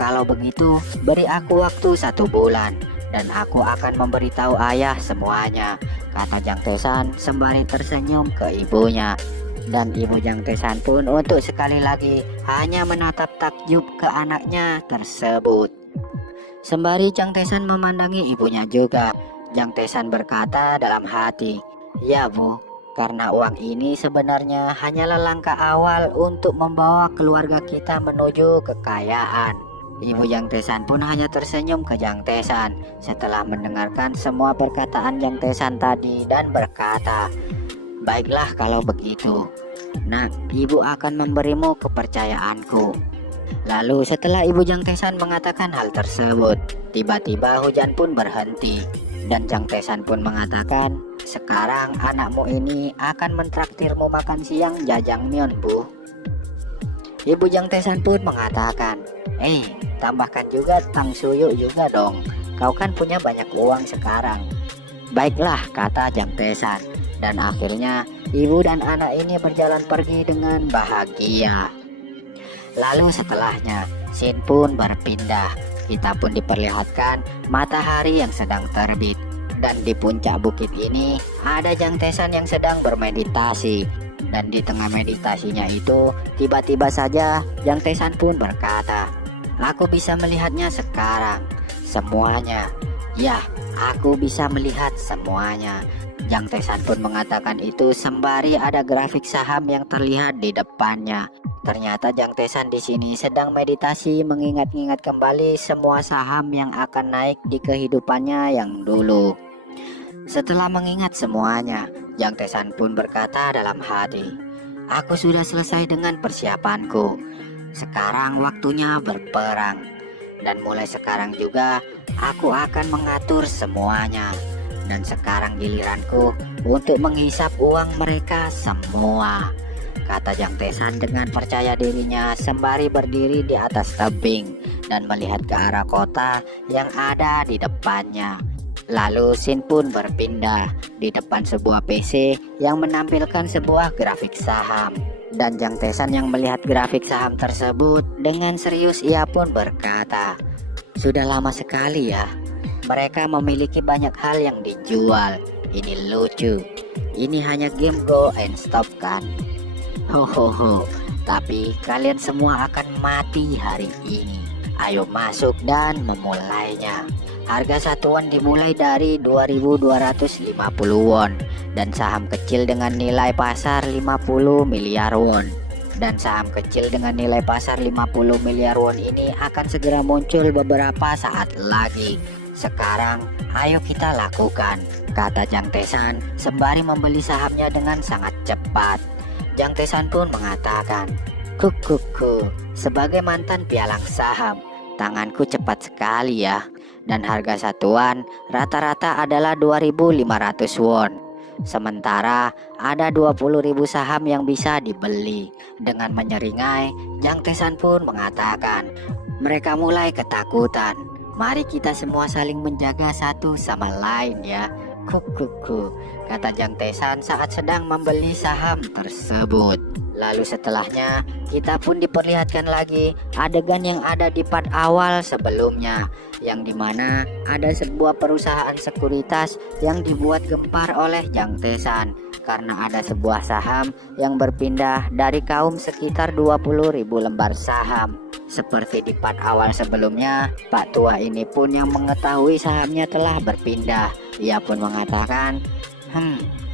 kalau begitu beri aku waktu 1 bulan dan aku akan memberitahu ayah semuanya, kata Jang Tae-san sembari tersenyum ke ibunya. Dan Ibu Jang Tae-san pun untuk sekali lagi hanya menatap takjub ke anaknya tersebut. Sembari Jang Tae-san memandangi ibunya juga, Jang Tae-san berkata dalam hati, ya Bu, karena uang ini sebenarnya hanyalah langkah awal untuk membawa keluarga kita menuju kekayaan. Ibu Jang Tae-san pun hanya tersenyum ke Jang Tae-san setelah mendengarkan semua perkataan Jang Tae-san tadi dan berkata, baiklah kalau begitu. Nak, ibu akan memberimu kepercayaanku. Lalu setelah Ibu Jang Tae-san mengatakan hal tersebut, tiba-tiba hujan pun berhenti. Dan Jang Tesan pun mengatakan, sekarang anakmu ini akan mentraktirmu makan siang jajangmyeon, Bu. Ibu Jang Tesan pun mengatakan, tambahkan juga tang suyu juga dong. Kau kan punya banyak uang sekarang. Baiklah, kata Jang Tesan. Dan akhirnya ibu dan anak ini berjalan pergi dengan bahagia. Lalu setelahnya, scene pun berpindah. Kita pun diperlihatkan matahari yang sedang terbit. Dan di puncak bukit ini ada Jang Tesan yang sedang bermeditasi. Dan di tengah meditasinya itu, tiba-tiba saja Jang Tesan pun berkata, aku bisa melihatnya sekarang, semuanya. Ya, aku bisa melihat semuanya. Jang Tesan pun mengatakan itu sembari ada grafik saham yang terlihat di depannya. Ternyata Jang Tesan di sini sedang meditasi mengingat-ingat kembali semua saham yang akan naik di kehidupannya yang dulu. Setelah mengingat semuanya, Jang Tesan pun berkata dalam hati, aku sudah selesai dengan persiapanku. Sekarang waktunya berperang. Dan mulai sekarang juga aku akan mengatur semuanya. Dan sekarang giliranku untuk menghisap uang mereka semua, kata Jang Tesan dengan percaya dirinya sembari berdiri di atas tebing dan melihat ke arah kota yang ada di depannya. Lalu scene pun berpindah di depan sebuah PC yang menampilkan sebuah grafik saham. Dan Jang Tesan yang melihat grafik saham tersebut dengan serius ia pun berkata, sudah lama sekali ya. Mereka memiliki banyak hal yang dijual. Ini lucu. Ini hanya game go and stop kan? Hohoho. Tapi kalian semua akan mati hari ini. Ayo masuk dan memulainya. Harga satuan dimulai dari 2.250 won. Dan saham kecil dengan nilai pasar 50 miliar won. Dan saham kecil dengan nilai pasar 50 miliar won ini akan segera muncul beberapa saat lagi. Sekarang ayo kita lakukan, kata Jang Tesan sembari membeli sahamnya dengan sangat cepat. Jang Tesan pun mengatakan, kukuku, sebagai mantan pialang saham, tanganku cepat sekali ya. Dan harga satuan rata-rata adalah 2.500 won. Sementara ada 20.000 saham yang bisa dibeli. Dengan menyeringai, Jang Tesan pun mengatakan, mereka mulai ketakutan. Mari kita semua saling menjaga satu sama lain ya. Kukuku, kata Jang Tesan saat sedang membeli saham tersebut. Lalu setelahnya kita pun diperlihatkan lagi adegan yang ada di part awal sebelumnya, yang dimana ada sebuah perusahaan sekuritas yang dibuat gempar oleh Jang Tesan karena ada sebuah saham yang berpindah dari kaum sekitar 20.000 lembar saham. Seperti di part awal sebelumnya, Pak Tua ini pun yang mengetahui sahamnya telah berpindah. Ia pun mengatakan,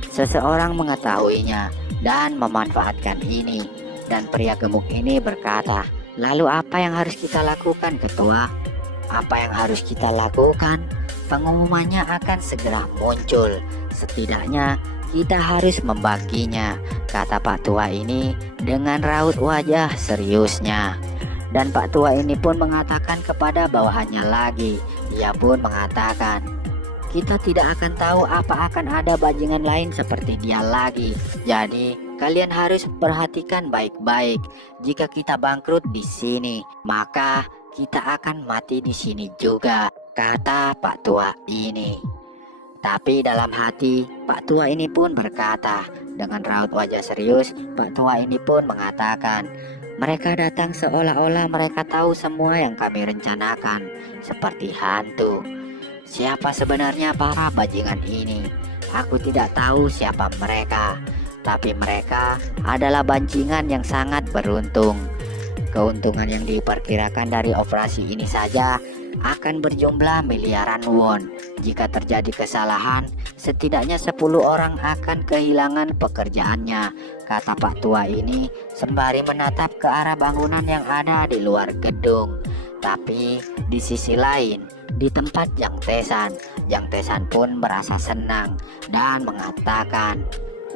seseorang mengetahuinya dan memanfaatkan ini. Dan pria gemuk ini berkata, lalu apa yang harus kita lakukan, Ketua? Apa yang harus kita lakukan? Pengumumannya akan segera muncul. Setidaknya kita harus membaginya, kata Pak Tua ini dengan raut wajah seriusnya. Dan Pak Tua ini pun mengatakan kepada bawahannya lagi. Ia pun mengatakan, kita tidak akan tahu apa akan ada bajingan lain seperti dia lagi. Jadi kalian harus perhatikan baik-baik. Jika kita bangkrut di sini, maka kita akan mati di sini juga, kata Pak Tua ini. Tapi dalam hati Pak Tua ini pun berkata dengan raut wajah serius. Pak Tua ini pun mengatakan, mereka datang seolah-olah mereka tahu semua yang kami rencanakan, seperti hantu. Siapa sebenarnya para bajingan ini? Aku tidak tahu siapa mereka, tapi mereka adalah bajingan yang sangat beruntung. Keuntungan yang diperkirakan dari operasi ini saja akan berjumlah miliaran won. Jika terjadi kesalahan, setidaknya 10 orang akan kehilangan pekerjaannya, kata Pak Tua ini sembari menatap ke arah bangunan yang ada di luar gedung. Tapi di sisi lain, di tempat Jang Tesan pun merasa senang dan mengatakan,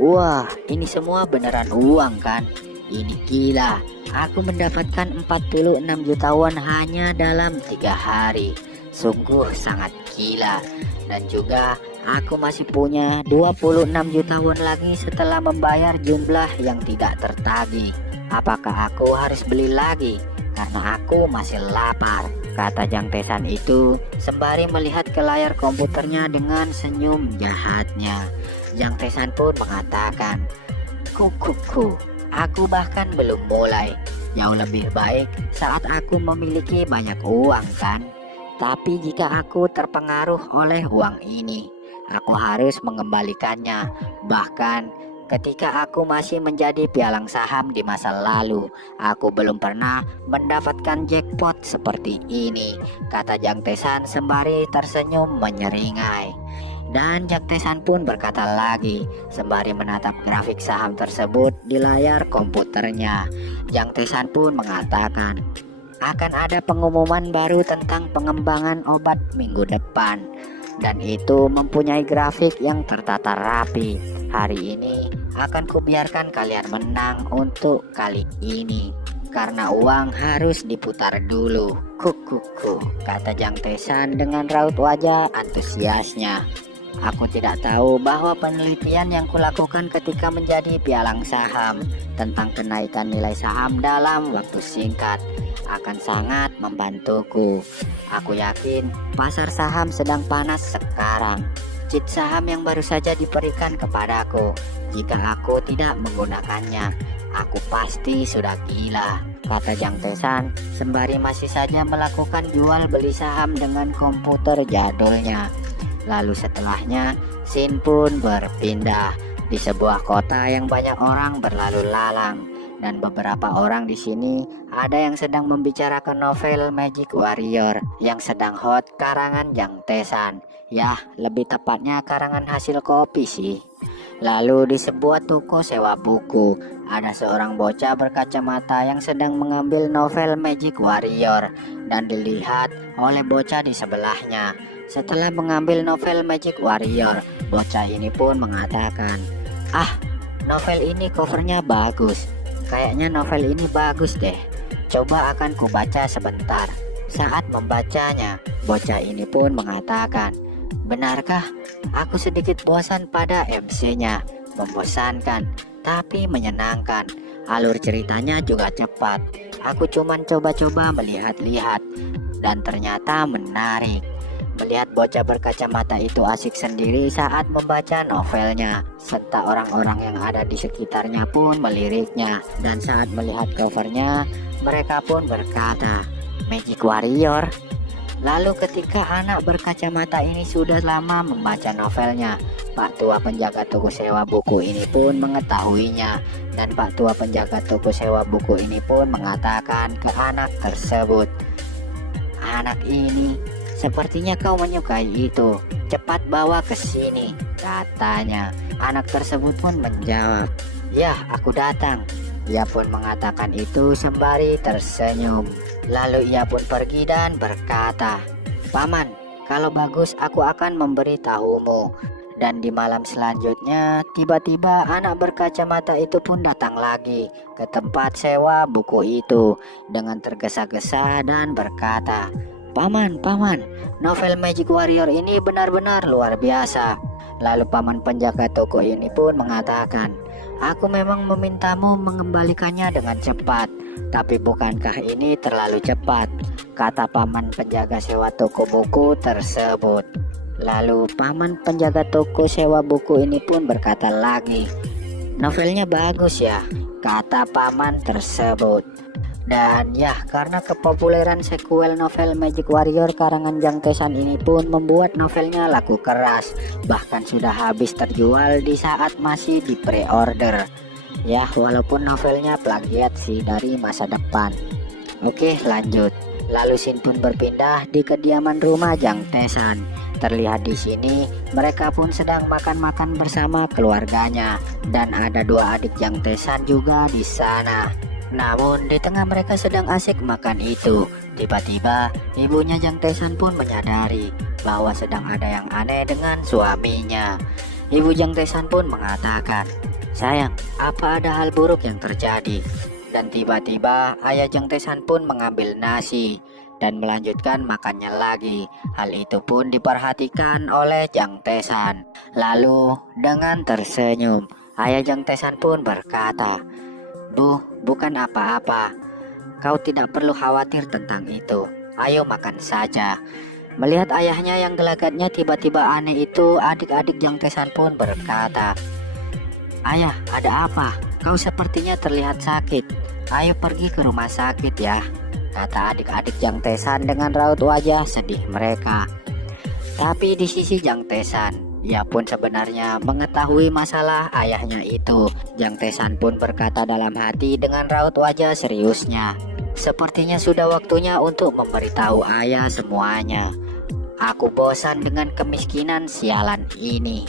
wah, ini semua beneran uang kan? Ini gila. Aku mendapatkan 46 juta won hanya dalam 3 hari. Sungguh sangat gila. Dan juga aku masih punya 26 juta won lagi setelah membayar jumlah yang tidak tertagih. Apakah aku harus beli lagi? Karena aku masih lapar, kata Jang Tae-san itu sembari melihat ke layar komputernya dengan senyum jahatnya. Jang Tae-san pun mengatakan, Kukuku, aku bahkan belum mulai. Jauh lebih baik saat aku memiliki banyak uang kan? Tapi jika aku terpengaruh oleh uang ini, aku harus mengembalikannya. Bahkan ketika aku masih menjadi pialang saham di masa lalu, aku belum pernah mendapatkan jackpot seperti ini, kata Jang Tae-san sembari tersenyum menyeringai. Dan Jang Tae-san pun berkata lagi sembari menatap grafik saham tersebut di layar komputernya. Jang Tae-san pun mengatakan, akan ada pengumuman baru tentang pengembangan obat minggu depan, dan itu mempunyai grafik yang tertata rapi. Hari ini akan kubiarkan kalian menang untuk kali ini, karena uang harus diputar dulu. Kukuku, kata Jang Tae-san dengan raut wajah antusiasnya. Aku tidak tahu bahwa penelitian yang kulakukan ketika menjadi pialang saham tentang kenaikan nilai saham dalam waktu singkat akan sangat membantuku. Aku yakin pasar saham sedang panas sekarang. Cheat saham yang baru saja diberikan kepadaku. Jika aku tidak menggunakannya, aku pasti sudah gila, kata Jang Tae-san sembari masih saja melakukan jual beli saham dengan komputer jadulnya. Lalu setelahnya, scene pun berpindah di sebuah kota yang banyak orang berlalu lalang. Dan beberapa orang di sini ada yang sedang membicarakan novel Magic Warrior yang sedang hot karangan Jang Tae-san. Yah, lebih tepatnya karangan hasil kopi sih. Lalu di sebuah toko sewa buku, ada seorang bocah berkacamata yang sedang mengambil novel Magic Warrior dan dilihat oleh bocah di sebelahnya. Setelah mengambil novel Magic Warrior, bocah ini pun mengatakan, novel ini covernya bagus. Kayaknya novel ini bagus deh. Coba akan kubaca sebentar. Saat membacanya, bocah ini pun mengatakan, benarkah? Aku sedikit bosan pada MC-nya. Membosankan, tapi menyenangkan. Alur ceritanya juga cepat. Aku cuman coba-coba melihat-lihat, dan ternyata menarik. Melihat bocah berkacamata itu asik sendiri saat membaca novelnya, serta orang-orang yang ada di sekitarnya pun meliriknya. Dan saat melihat covernya, mereka pun berkata, Magic Warrior. Lalu ketika anak berkacamata ini sudah lama membaca novelnya, Pak Tua penjaga toko sewa buku ini pun mengetahuinya. Dan Pak Tua penjaga toko sewa buku ini pun mengatakan ke anak tersebut, anak ini, sepertinya kau menyukai itu. Cepat bawa ke sini, katanya. Anak tersebut pun menjawab, ya, aku datang. Ia pun mengatakan itu sembari tersenyum. Lalu ia pun pergi dan berkata, Paman, kalau bagus aku akan memberitahumu. Dan di malam selanjutnya, tiba-tiba anak berkacamata itu pun datang lagi ke tempat sewa buku itu dengan tergesa-gesa dan berkata, Paman, novel Magic Warrior ini benar-benar luar biasa. Lalu paman penjaga toko ini pun mengatakan, aku memang memintamu mengembalikannya dengan cepat, tapi bukankah ini terlalu cepat? Kata paman penjaga sewa toko buku tersebut. Lalu paman penjaga toko sewa buku ini pun berkata lagi, novelnya bagus ya, kata paman tersebut. Dan ya, karena kepopuleran sequel novel Magic Warrior karangan Jang Tae-san ini pun membuat novelnya laku keras. Bahkan sudah habis terjual di saat masih di pre-order. Ya, walaupun novelnya plagiat sih dari masa depan. Oke, lanjut. Lalu scene pun berpindah di kediaman rumah Jang Tae-san. Terlihat di sini mereka pun sedang makan-makan bersama keluarganya. Dan ada dua adik Jang Tae-san juga di sana. Namun di tengah mereka sedang asik makan itu, tiba-tiba ibunya Jang Tae-san pun menyadari bahwa sedang ada yang aneh dengan suaminya. Ibu Jang Tae-san pun mengatakan, sayang, apa ada hal buruk yang terjadi? Dan tiba-tiba ayah Jang Tae-san pun mengambil nasi dan melanjutkan makannya lagi. Hal itu pun diperhatikan oleh Jang Tesan. Lalu dengan tersenyum, ayah Jang Tesan pun berkata, "Bu, bukan apa-apa. Kau tidak perlu khawatir tentang itu. Ayo makan saja." Melihat ayahnya yang gelagatnya tiba-tiba aneh itu, adik-adik Jang Tesan pun berkata, "Ayah, ada apa? Kau sepertinya terlihat sakit. Ayo pergi ke rumah sakit ya," kata adik-adik Jang Tesan dengan raut wajah sedih mereka. Tapi di sisi Jang Tesan, ia pun sebenarnya mengetahui masalah ayahnya itu. Jang Tesan pun berkata dalam hati dengan raut wajah seriusnya, "Sepertinya sudah waktunya untuk memberitahu ayah semuanya. Aku bosan dengan kemiskinan sialan ini,"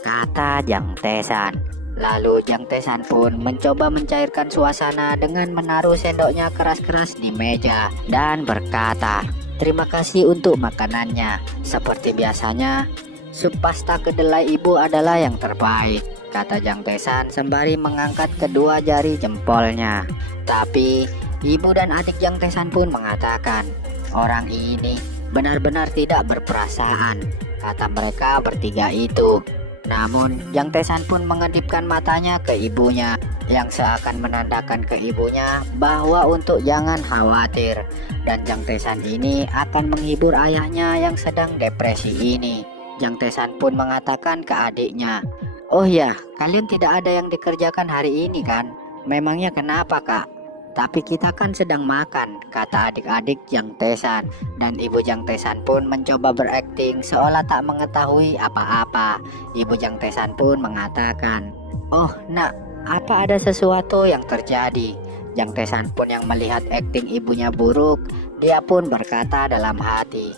kata Jang Tesan. Lalu Jang Tesan pun mencoba mencairkan suasana dengan menaruh sendoknya keras-keras di meja dan berkata, "Terima kasih untuk makanannya. Seperti biasanya, sup pasta kedelai ibu adalah yang terbaik," kata Jang Tesan sembari mengangkat kedua jari jempolnya. Tapi ibu dan adik Jang Tesan pun mengatakan, "Orang ini benar-benar tidak berperasaan," kata mereka bertiga itu. Namun Jang Tesan pun mengedipkan matanya ke ibunya, yang seakan menandakan ke ibunya bahwa untuk jangan khawatir, dan Jang Tesan ini akan menghibur ayahnya yang sedang depresi ini. Jang Tesan pun mengatakan ke adiknya, "Oh ya, kalian tidak ada yang dikerjakan hari ini kan? Memangnya kenapa, Kak?" "Tapi kita kan sedang makan," kata adik-adik Jang Tesan. Dan ibu Jang Tesan pun mencoba berakting seolah tak mengetahui apa-apa. Ibu Jang Tesan pun mengatakan, "Oh nak, apa ada sesuatu yang terjadi?" Jang Tesan pun yang melihat akting ibunya buruk, dia pun berkata dalam hati,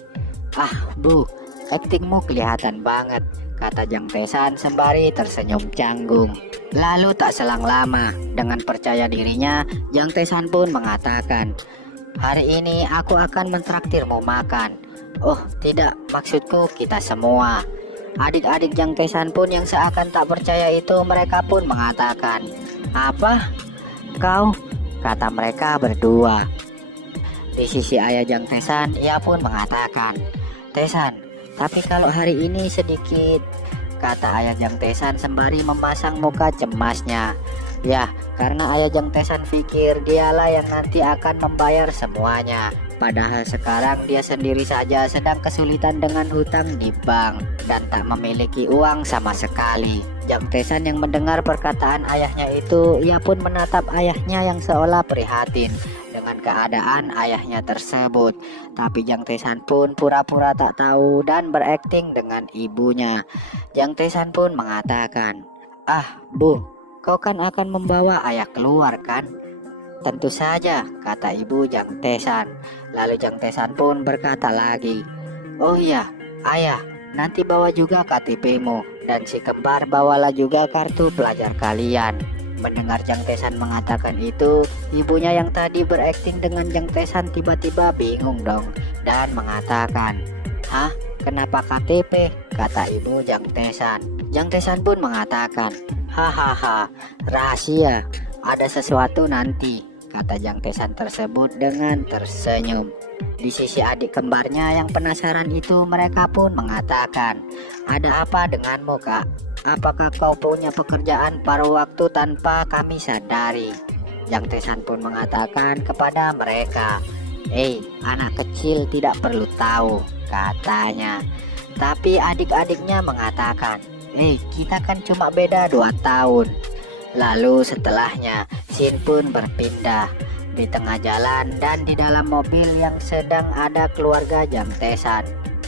"Ah bu, aktingmu kelihatan banget," kata Jang Tesan sembari tersenyum canggung. Lalu tak selang lama, dengan percaya dirinya, Jang Tesan pun mengatakan, "Hari ini aku akan mentraktirmu makan." "Oh tidak, maksudku kita semua." Adik-adik Jang Tesan pun yang seakan tak percaya itu, mereka pun mengatakan, "Apa? Kau?" kata mereka berdua. Di sisi ayah Jang Tesan, ia pun mengatakan, "Tesan, tapi kalau hari ini sedikit," kata ayah Jang Tesan sembari memasang muka cemasnya. Ya, karena ayah Jang Tesan pikir dialah yang nanti akan membayar semuanya. Padahal sekarang dia sendiri saja sedang kesulitan dengan hutang di bank dan tak memiliki uang sama sekali. Jang Tesan yang mendengar perkataan ayahnya itu, ia pun menatap ayahnya yang seolah prihatin dengan keadaan ayahnya tersebut. Tapi Jang Tesan pun pura-pura tak tahu dan berakting dengan ibunya. Jang Tesan pun mengatakan, "Ah bu, kau kan akan membawa ayah keluar kan?" "Tentu saja," kata ibu Jang Tesan. Lalu Jang Tesan pun berkata lagi, "Oh iya ayah, nanti bawa juga KTP-mu, dan si kembar bawalah juga kartu pelajar kalian." Mendengar Jang Tesan mengatakan itu, ibunya yang tadi berakting dengan Jang Tesan tiba-tiba bingung dong dan mengatakan, "Hah? Kenapa KTP?" kata ibu Jang Tesan. Jang Tesan pun mengatakan, "Hahaha, rahasia, ada sesuatu nanti," kata Jang Tesan tersebut dengan tersenyum. Di sisi adik kembarnya yang penasaran itu, mereka pun mengatakan, "Ada apa denganmu kak? Apakah kau punya pekerjaan paruh waktu tanpa kami sadari?" Jang Tesan pun mengatakan kepada mereka, anak kecil tidak perlu tahu," katanya. Tapi adik-adiknya mengatakan, kita kan cuma beda 2 tahun. Lalu setelahnya, scene pun berpindah di tengah jalan dan di dalam mobil yang sedang ada keluarga Jang Tesan.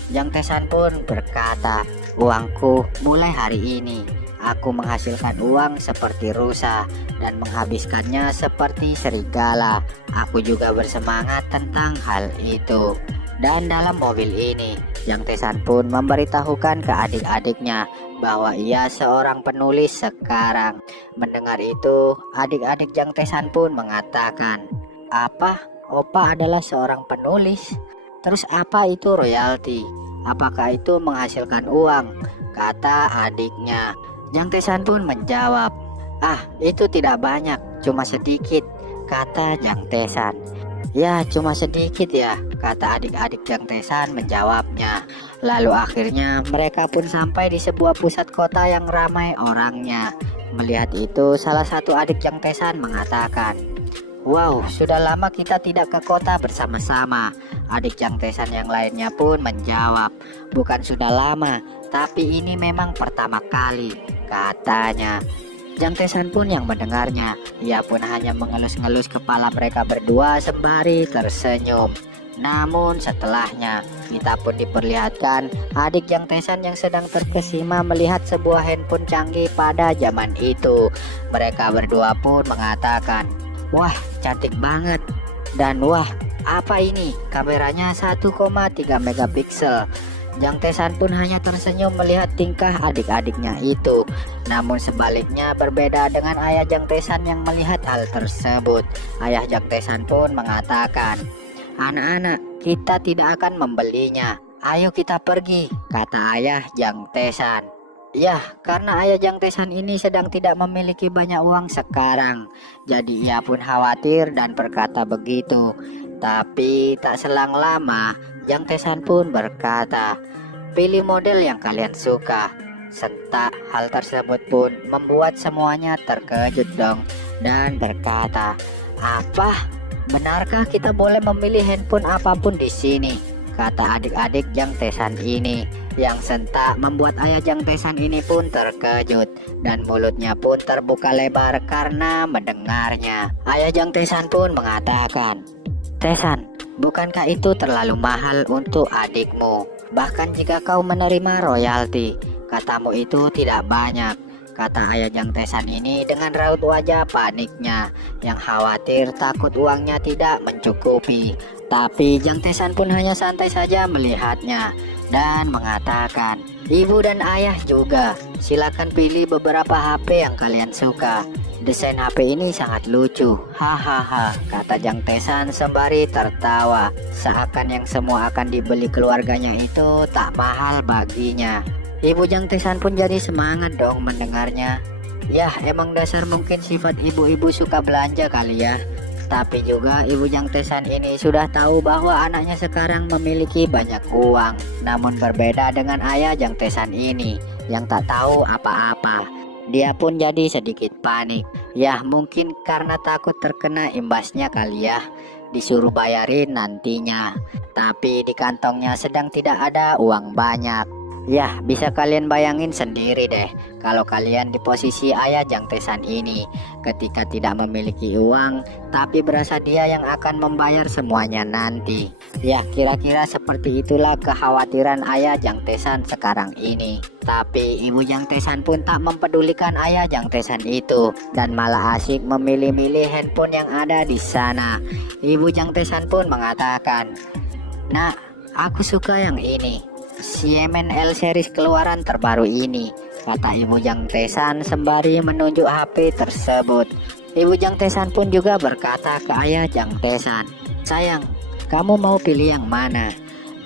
Jang Tesan pun berkata, "Uangku mulai hari ini. Aku menghasilkan uang seperti rusa dan menghabiskannya seperti serigala. Aku juga bersemangat tentang hal itu." Dan dalam mobil ini, Jang Tesan pun memberitahukan ke adik-adiknya bahwa ia seorang penulis sekarang. Mendengar itu, adik-adik Jang Tesan pun mengatakan, "Apa? Opa adalah seorang penulis? Terus apa itu royalti? Apakah itu menghasilkan uang?" kata adiknya. Jang Tesan pun menjawab, "Itu tidak banyak, cuma sedikit," kata Jang Tesan. Ya cuma sedikit ya, kata adik-adik Jang Tesan menjawabnya. Lalu akhirnya mereka pun sampai di sebuah pusat kota yang ramai orangnya. Melihat itu salah satu adik Jang Tesan mengatakan, "Wow, sudah lama kita tidak ke kota bersama-sama." Adik Jang Tesan yang lainnya pun menjawab, "Bukan sudah lama, tapi ini memang pertama kali," katanya. Jang Tesan pun yang mendengarnya, ia pun hanya mengelus-ngelus kepala mereka berdua sembari tersenyum. Namun setelahnya, kita pun diperlihatkan adik Jang Tesan yang sedang terkesima melihat sebuah handphone canggih pada zaman itu. Mereka berdua pun mengatakan, "Wah, cantik banget." Dan wah, apa ini? Kameranya 1,3 megapiksel. Jang Tesan pun hanya tersenyum melihat tingkah adik-adiknya itu. Namun sebaliknya berbeda dengan ayah Jang Tesan yang melihat hal tersebut. Ayah Jang Tesan pun mengatakan, "Anak-anak, kita tidak akan membelinya. Ayo kita pergi," kata ayah Jang Tesan. Ya, karena ayah Jang Tesan ini sedang tidak memiliki banyak uang sekarang. Jadi ia pun khawatir dan berkata begitu. Tapi tak selang lama, Jang Tesan pun berkata, "Pilih model yang kalian suka." Sentak hal tersebut pun membuat semuanya terkejut dong dan berkata, "Apa? Benarkah kita boleh memilih handphone apapun di sini?" kata adik-adik Jang Tesan ini. Yang sentak membuat ayah Jang Tesan ini pun terkejut dan mulutnya pun terbuka lebar karena mendengarnya. Ayah Jang Tesan pun mengatakan, "Tesan, bukankah itu terlalu mahal untuk adikmu? Bahkan jika kau menerima royalti, katamu itu tidak banyak," kata ayah Jang Tesan ini dengan raut wajah paniknya yang khawatir takut uangnya tidak mencukupi. Tapi Jang Tesan pun hanya santai saja melihatnya dan mengatakan, "Ibu dan ayah juga, silakan pilih beberapa HP yang kalian suka. Desain HP ini sangat lucu, hahaha," kata Jang Tesan sembari tertawa. Seakan yang semua akan dibeli keluarganya itu tak mahal baginya. Ibu Jang Tesan pun jadi semangat dong mendengarnya. Yah, emang dasar mungkin sifat ibu-ibu suka belanja kali ya. Tapi juga ibu Jang Tesan ini sudah tahu bahwa anaknya sekarang memiliki banyak uang. Namun berbeda dengan ayah Jang Tesan ini yang tak tahu apa-apa. Dia pun jadi sedikit panik. Ya mungkin karena takut terkena imbasnya kali ya. Disuruh bayarin nantinya. Tapi di kantongnya sedang tidak ada uang banyak. Ya, bisa kalian bayangin sendiri deh kalau kalian di posisi ayah Jang Tesan ini. Ketika tidak memiliki uang, tapi berasa dia yang akan membayar semuanya nanti. Ya, kira-kira seperti itulah kekhawatiran ayah Jang Tesan sekarang ini. Tapi ibu Jang Tesan pun tak mempedulikan ayah Jang Tesan itu dan malah asyik memilih-milih handphone yang ada di sana. Ibu Jang Tesan pun mengatakan, "Nak, aku suka yang ini. Xiamen L series keluaran terbaru ini," kata ibu Jang Tesan sembari menunjuk HP tersebut. Ibu Jang Tesan pun juga berkata ke ayah Jang Tesan, "Sayang, kamu mau pilih yang mana?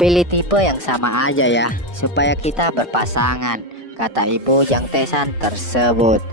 Pilih tipe yang sama aja ya, supaya kita berpasangan," kata ibu Jang Tesan tersebut.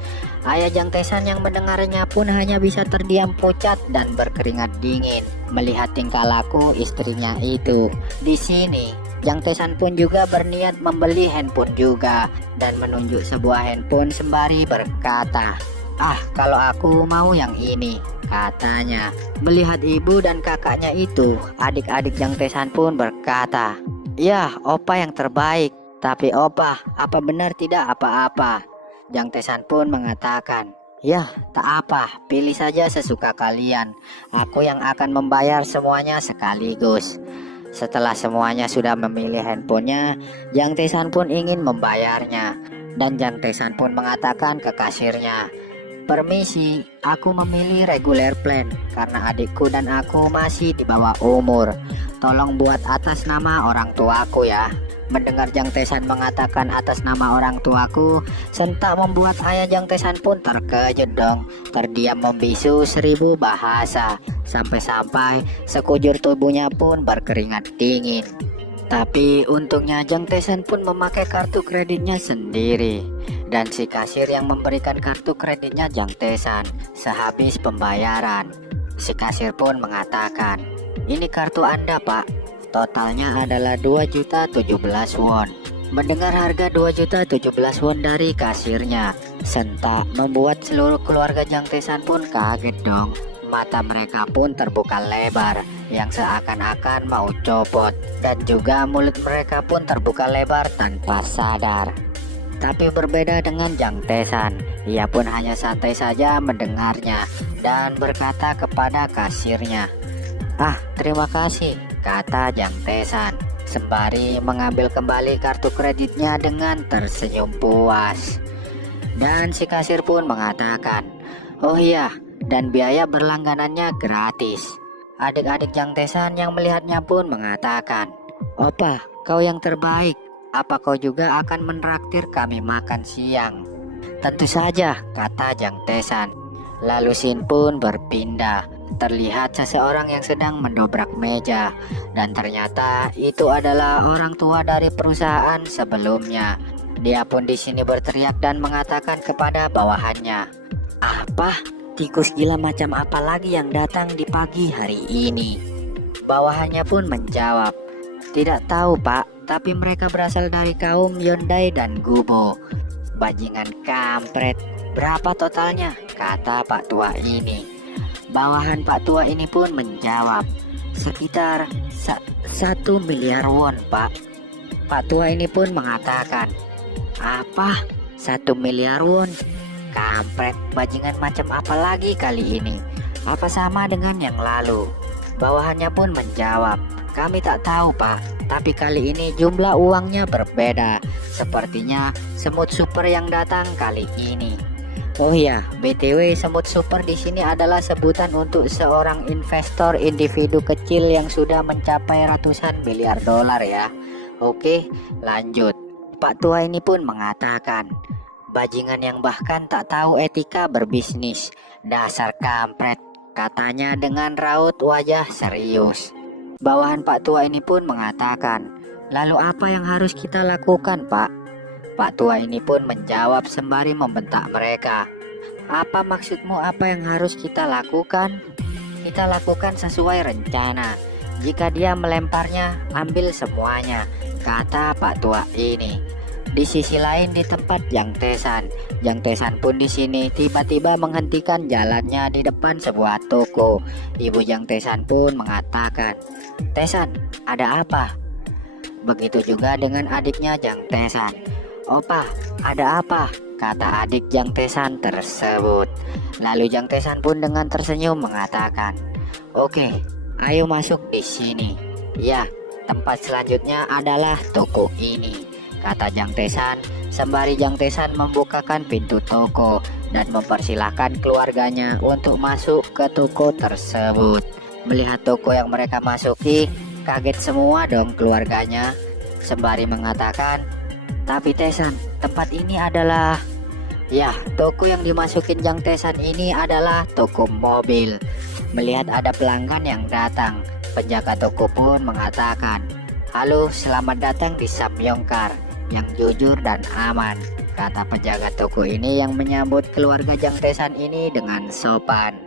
Ayah Jang Tesan yang mendengarnya pun hanya bisa terdiam pucat dan berkeringat dingin melihat tingkah laku istrinya itu. Di sini Jang Tesan pun juga berniat membeli handphone juga dan menunjuk sebuah handphone sembari berkata, "Ah, kalau aku mau yang ini," katanya. Melihat ibu dan kakaknya itu, adik-adik Jang Tesan pun berkata, "Ya, opa yang terbaik. Tapi opa, apa benar tidak apa-apa?" Jang Tesan pun mengatakan, "Ya, tak apa, pilih saja sesuka kalian. Aku yang akan membayar semuanya sekaligus." Setelah semuanya sudah memilih handphonenya, Jang Tesan pun ingin membayarnya. Dan Jang Tesan pun mengatakan ke kasirnya, "Permisi, aku memilih regular plan karena adikku dan aku masih di bawah umur. Tolong buat atas nama orang tuaku ya." Mendengar Jang Tesan mengatakan atas nama orang tuaku, sentak membuat ayah Jang Tesan pun terkejut dong. Terdiam membisu 1000 bahasa. Sampai-sampai sekujur tubuhnya pun berkeringat dingin. Tapi untungnya Jang Tesan pun memakai kartu kreditnya sendiri. Dan si kasir yang memberikan kartu kreditnya Jang Tesan sehabis pembayaran. Si kasir pun mengatakan, Ini kartu Anda, Pak. Totalnya adalah 2.017 won. Mendengar harga 2.017 won dari kasirnya, sentak membuat seluruh keluarga Jang Tae-san pun kaget dong. Mata mereka pun terbuka lebar yang seakan-akan mau copot, dan juga mulut mereka pun terbuka lebar tanpa sadar. Tapi berbeda dengan Jang Tae-san, ia pun hanya santai saja mendengarnya dan berkata kepada kasirnya, "Ah, terima kasih," kata Jang Tae-san sembari mengambil kembali kartu kreditnya dengan tersenyum puas. Dan si kasir pun mengatakan, "Oh iya, dan biaya berlangganannya gratis." Adik-adik Jang Tae-san yang melihatnya pun mengatakan, "Opa, kau yang terbaik. Apa kau juga akan menraktir kami makan siang?" "Tentu saja," kata Jang Tae-san. Lalu scene pun berpindah. Terlihat seseorang yang sedang mendobrak meja, dan ternyata itu adalah orang tua dari perusahaan sebelumnya. Dia pun di sini berteriak dan mengatakan kepada bawahannya, "Apa? Tikus gila macam apa lagi yang datang di pagi hari ini?" Bawahannya pun menjawab, "Tidak tahu, Pak, tapi mereka berasal dari kaum Yondai dan Gubo." "Bajingan kampret, berapa totalnya?" kata Pak tua ini. Bawahan Pak tua ini pun menjawab, "Sekitar 1 miliar won, Pak." Pak tua ini pun mengatakan, "Apa? 1 miliar won? Kampret, bajingan macam apa lagi kali ini? Apa sama dengan yang lalu?" Bawahannya pun menjawab, "Kami tak tahu, Pak, tapi kali ini jumlah uangnya berbeda. Sepertinya semut super yang datang kali ini." Oh ya, BTW semut super di sini adalah sebutan untuk seorang investor individu kecil yang sudah mencapai ratusan miliar dolar ya. Oke, lanjut. Pak tua ini pun mengatakan, "Bajingan yang bahkan tak tahu etika berbisnis. Dasar kampret," katanya dengan raut wajah serius. Bawahan Pak tua ini pun mengatakan, "Lalu apa yang harus kita lakukan, Pak?" Pak tua ini pun menjawab sembari membentak mereka, "Apa maksudmu apa yang harus kita lakukan? Kita lakukan sesuai rencana. Jika dia melemparnya, ambil semuanya," kata Pak tua ini. Di sisi lain di tempat Jang Tae-san, Jang Tae-san pun di sini tiba-tiba menghentikan jalannya di depan sebuah toko. Ibu Jang Tae-san pun mengatakan, "Tae-san, ada apa?" Begitu juga dengan adiknya Jang Tae-san. "Opa, ada apa?" kata adik Jang Tae-san tersebut. Lalu Jang Tae-san pun dengan tersenyum mengatakan, "Oke, ayo masuk di sini. Ya, tempat selanjutnya adalah toko ini," kata Jang Tae-san sembari Jang Tae-san membukakan pintu toko dan mempersilahkan keluarganya untuk masuk ke toko tersebut. Melihat toko yang mereka masuki, kaget semua dong keluarganya, sembari mengatakan, "Tapi Tae-san, tempat ini adalah..." Ya, toko yang dimasukin Jang Tae-san ini adalah toko mobil. Melihat ada pelanggan yang datang, penjaga toko pun mengatakan, "Halo, selamat datang di Samyongkar yang jujur dan aman," kata penjaga toko ini yang menyambut keluarga Jang Tae-san ini dengan sopan.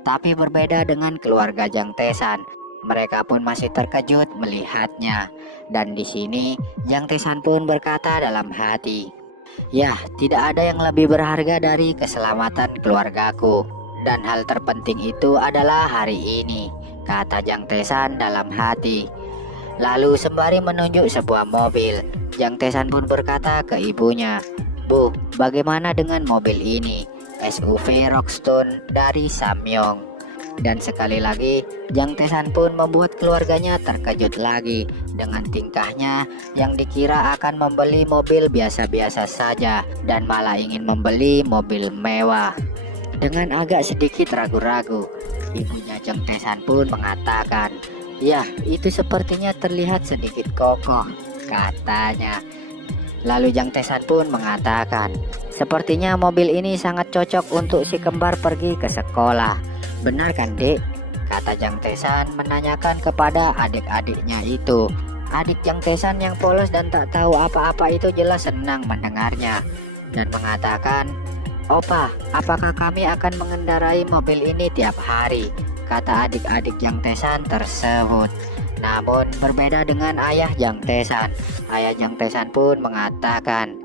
Tapi berbeda dengan keluarga Jang Tae-san, mereka pun masih terkejut melihatnya. Dan di sini Jang Tae-san pun berkata dalam hati, "Ya, tidak ada yang lebih berharga dari keselamatan keluargaku. Dan hal terpenting itu adalah hari ini," kata Jang Tae-san dalam hati. Lalu sembari menunjuk sebuah mobil, Jang Tae-san pun berkata ke ibunya, "Bu, bagaimana dengan mobil ini? SUV Rockstone dari Samyong." Dan sekali lagi Jang Tae-san pun membuat keluarganya terkejut lagi dengan tingkahnya yang dikira akan membeli mobil biasa-biasa saja dan malah ingin membeli mobil mewah. Dengan agak sedikit ragu-ragu, ibunya Jang Tae-san pun mengatakan, "Ya, itu sepertinya terlihat sedikit kokoh," katanya. Lalu Jang Tae-san pun mengatakan, "Sepertinya mobil ini sangat cocok untuk si kembar pergi ke sekolah. Benar kan, Dek?" kata Jang Tae-san menanyakan kepada adik-adiknya itu. Adik Jang Tae-san yang polos dan tak tahu apa-apa itu jelas senang mendengarnya dan mengatakan, "Opa, apakah kami akan mengendarai mobil ini tiap hari?" kata adik-adik Jang Tesan tersebut. Namun berbeda dengan ayah Jang Tesan. Ayah Jang Tesan pun mengatakan,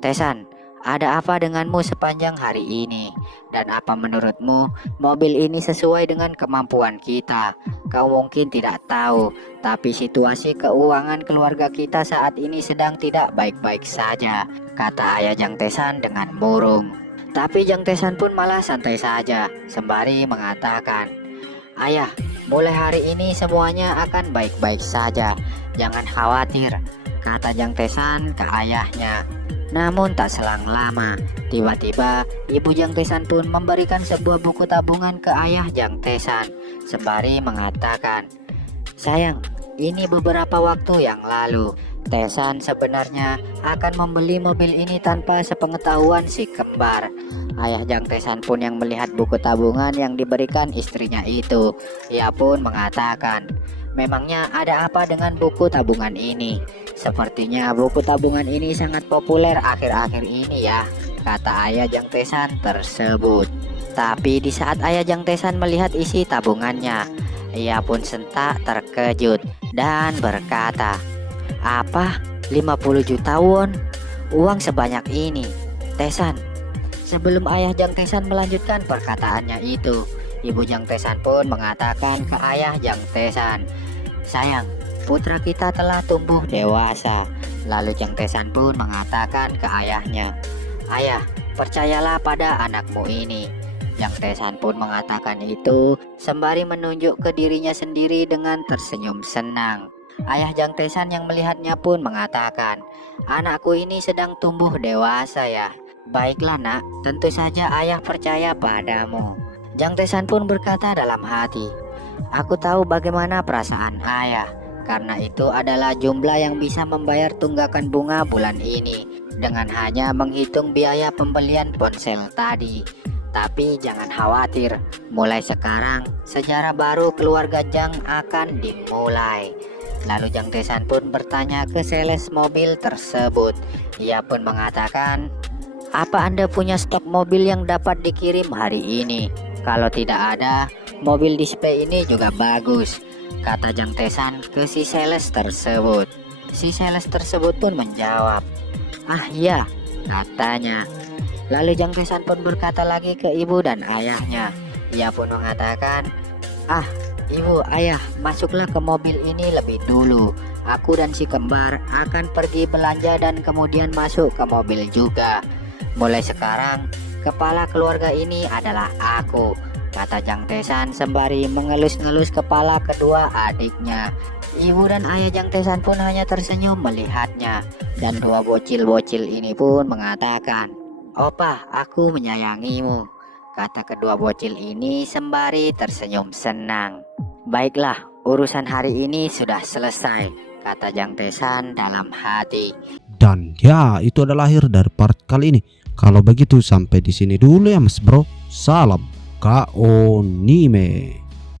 "Tesan, ada apa denganmu sepanjang hari ini? Dan apa menurutmu mobil ini sesuai dengan kemampuan kita? Kau mungkin tidak tahu, tapi situasi keuangan keluarga kita saat ini sedang tidak baik-baik saja," kata ayah Jang Tesan dengan murung. Tapi Jang Tesan pun malah santai saja, sembari mengatakan, "Ayah, mulai hari ini semuanya akan baik-baik saja. Jangan khawatir," kata Jang Tesan ke ayahnya. Namun tak selang lama, tiba-tiba ibu Jang Tesan pun memberikan sebuah buku tabungan ke ayah Jang Tesan, sembari mengatakan, "Sayang, ini beberapa waktu yang lalu Tesan sebenarnya akan membeli mobil ini tanpa sepengetahuan si kembar." Ayah Jang Tesan pun yang melihat buku tabungan yang diberikan istrinya itu, ia pun mengatakan, "Memangnya ada apa dengan buku tabungan ini? Sepertinya buku tabungan ini sangat populer akhir-akhir ini ya," kata ayah Jang Tesan tersebut. Tapi di saat ayah Jang Tesan melihat isi tabungannya, ia pun sentak terkejut dan berkata, "Apa? 50 juta won? Uang sebanyak ini? Tesan?" Sebelum ayah Jang Tesan melanjutkan perkataannya itu, ibu Jang Tesan pun mengatakan ke ayah Jang Tesan, "Sayang, putra kita telah tumbuh dewasa." Lalu Jang Tesan pun mengatakan ke ayahnya, "Ayah, percayalah pada anakmu ini." Jang Tesan pun mengatakan itu sembari menunjuk ke dirinya sendiri dengan tersenyum senang. Ayah Jang Tesan yang melihatnya pun mengatakan, "Anakku ini sedang tumbuh dewasa ya. Baiklah nak, tentu saja ayah percaya padamu." Jang Tesan pun berkata dalam hati, "Aku tahu bagaimana perasaan ayah. Karena itu adalah jumlah yang bisa membayar tunggakan bunga bulan ini dengan hanya menghitung biaya pembelian ponsel tadi. Tapi jangan khawatir, mulai sekarang sejarah baru keluarga Jang akan dimulai." Lalu Jang Tesan pun bertanya ke sales mobil tersebut. Ia pun mengatakan, "Apa Anda punya stok mobil yang dapat dikirim hari ini? Kalau tidak ada, mobil display ini juga bagus," kata Jang Tesan ke si sales tersebut. Si sales tersebut pun menjawab, "Ah iya," katanya. Lalu Jang Tesan pun berkata lagi ke ibu dan ayahnya. Ia pun mengatakan, "Ah, ibu, ayah, masuklah ke mobil ini lebih dulu. Aku dan si kembar akan pergi belanja dan kemudian masuk ke mobil juga. Mulai sekarang, kepala keluarga ini adalah aku," kata Jang Tesan sembari mengelus-ngelus kepala kedua adiknya. Ibu dan ayah Jang Tesan pun hanya tersenyum melihatnya. Dan dua bocil-bocil ini pun mengatakan, "Opa, aku menyayangimu," kata kedua bocil ini sembari tersenyum senang. "Baiklah, urusan hari ini sudah selesai," kata Jang Tesan dalam hati. Dan ya, itu adalah akhir dari part kali ini. Kalau begitu sampai di sini dulu ya Mas Bro. Salam Kaonime.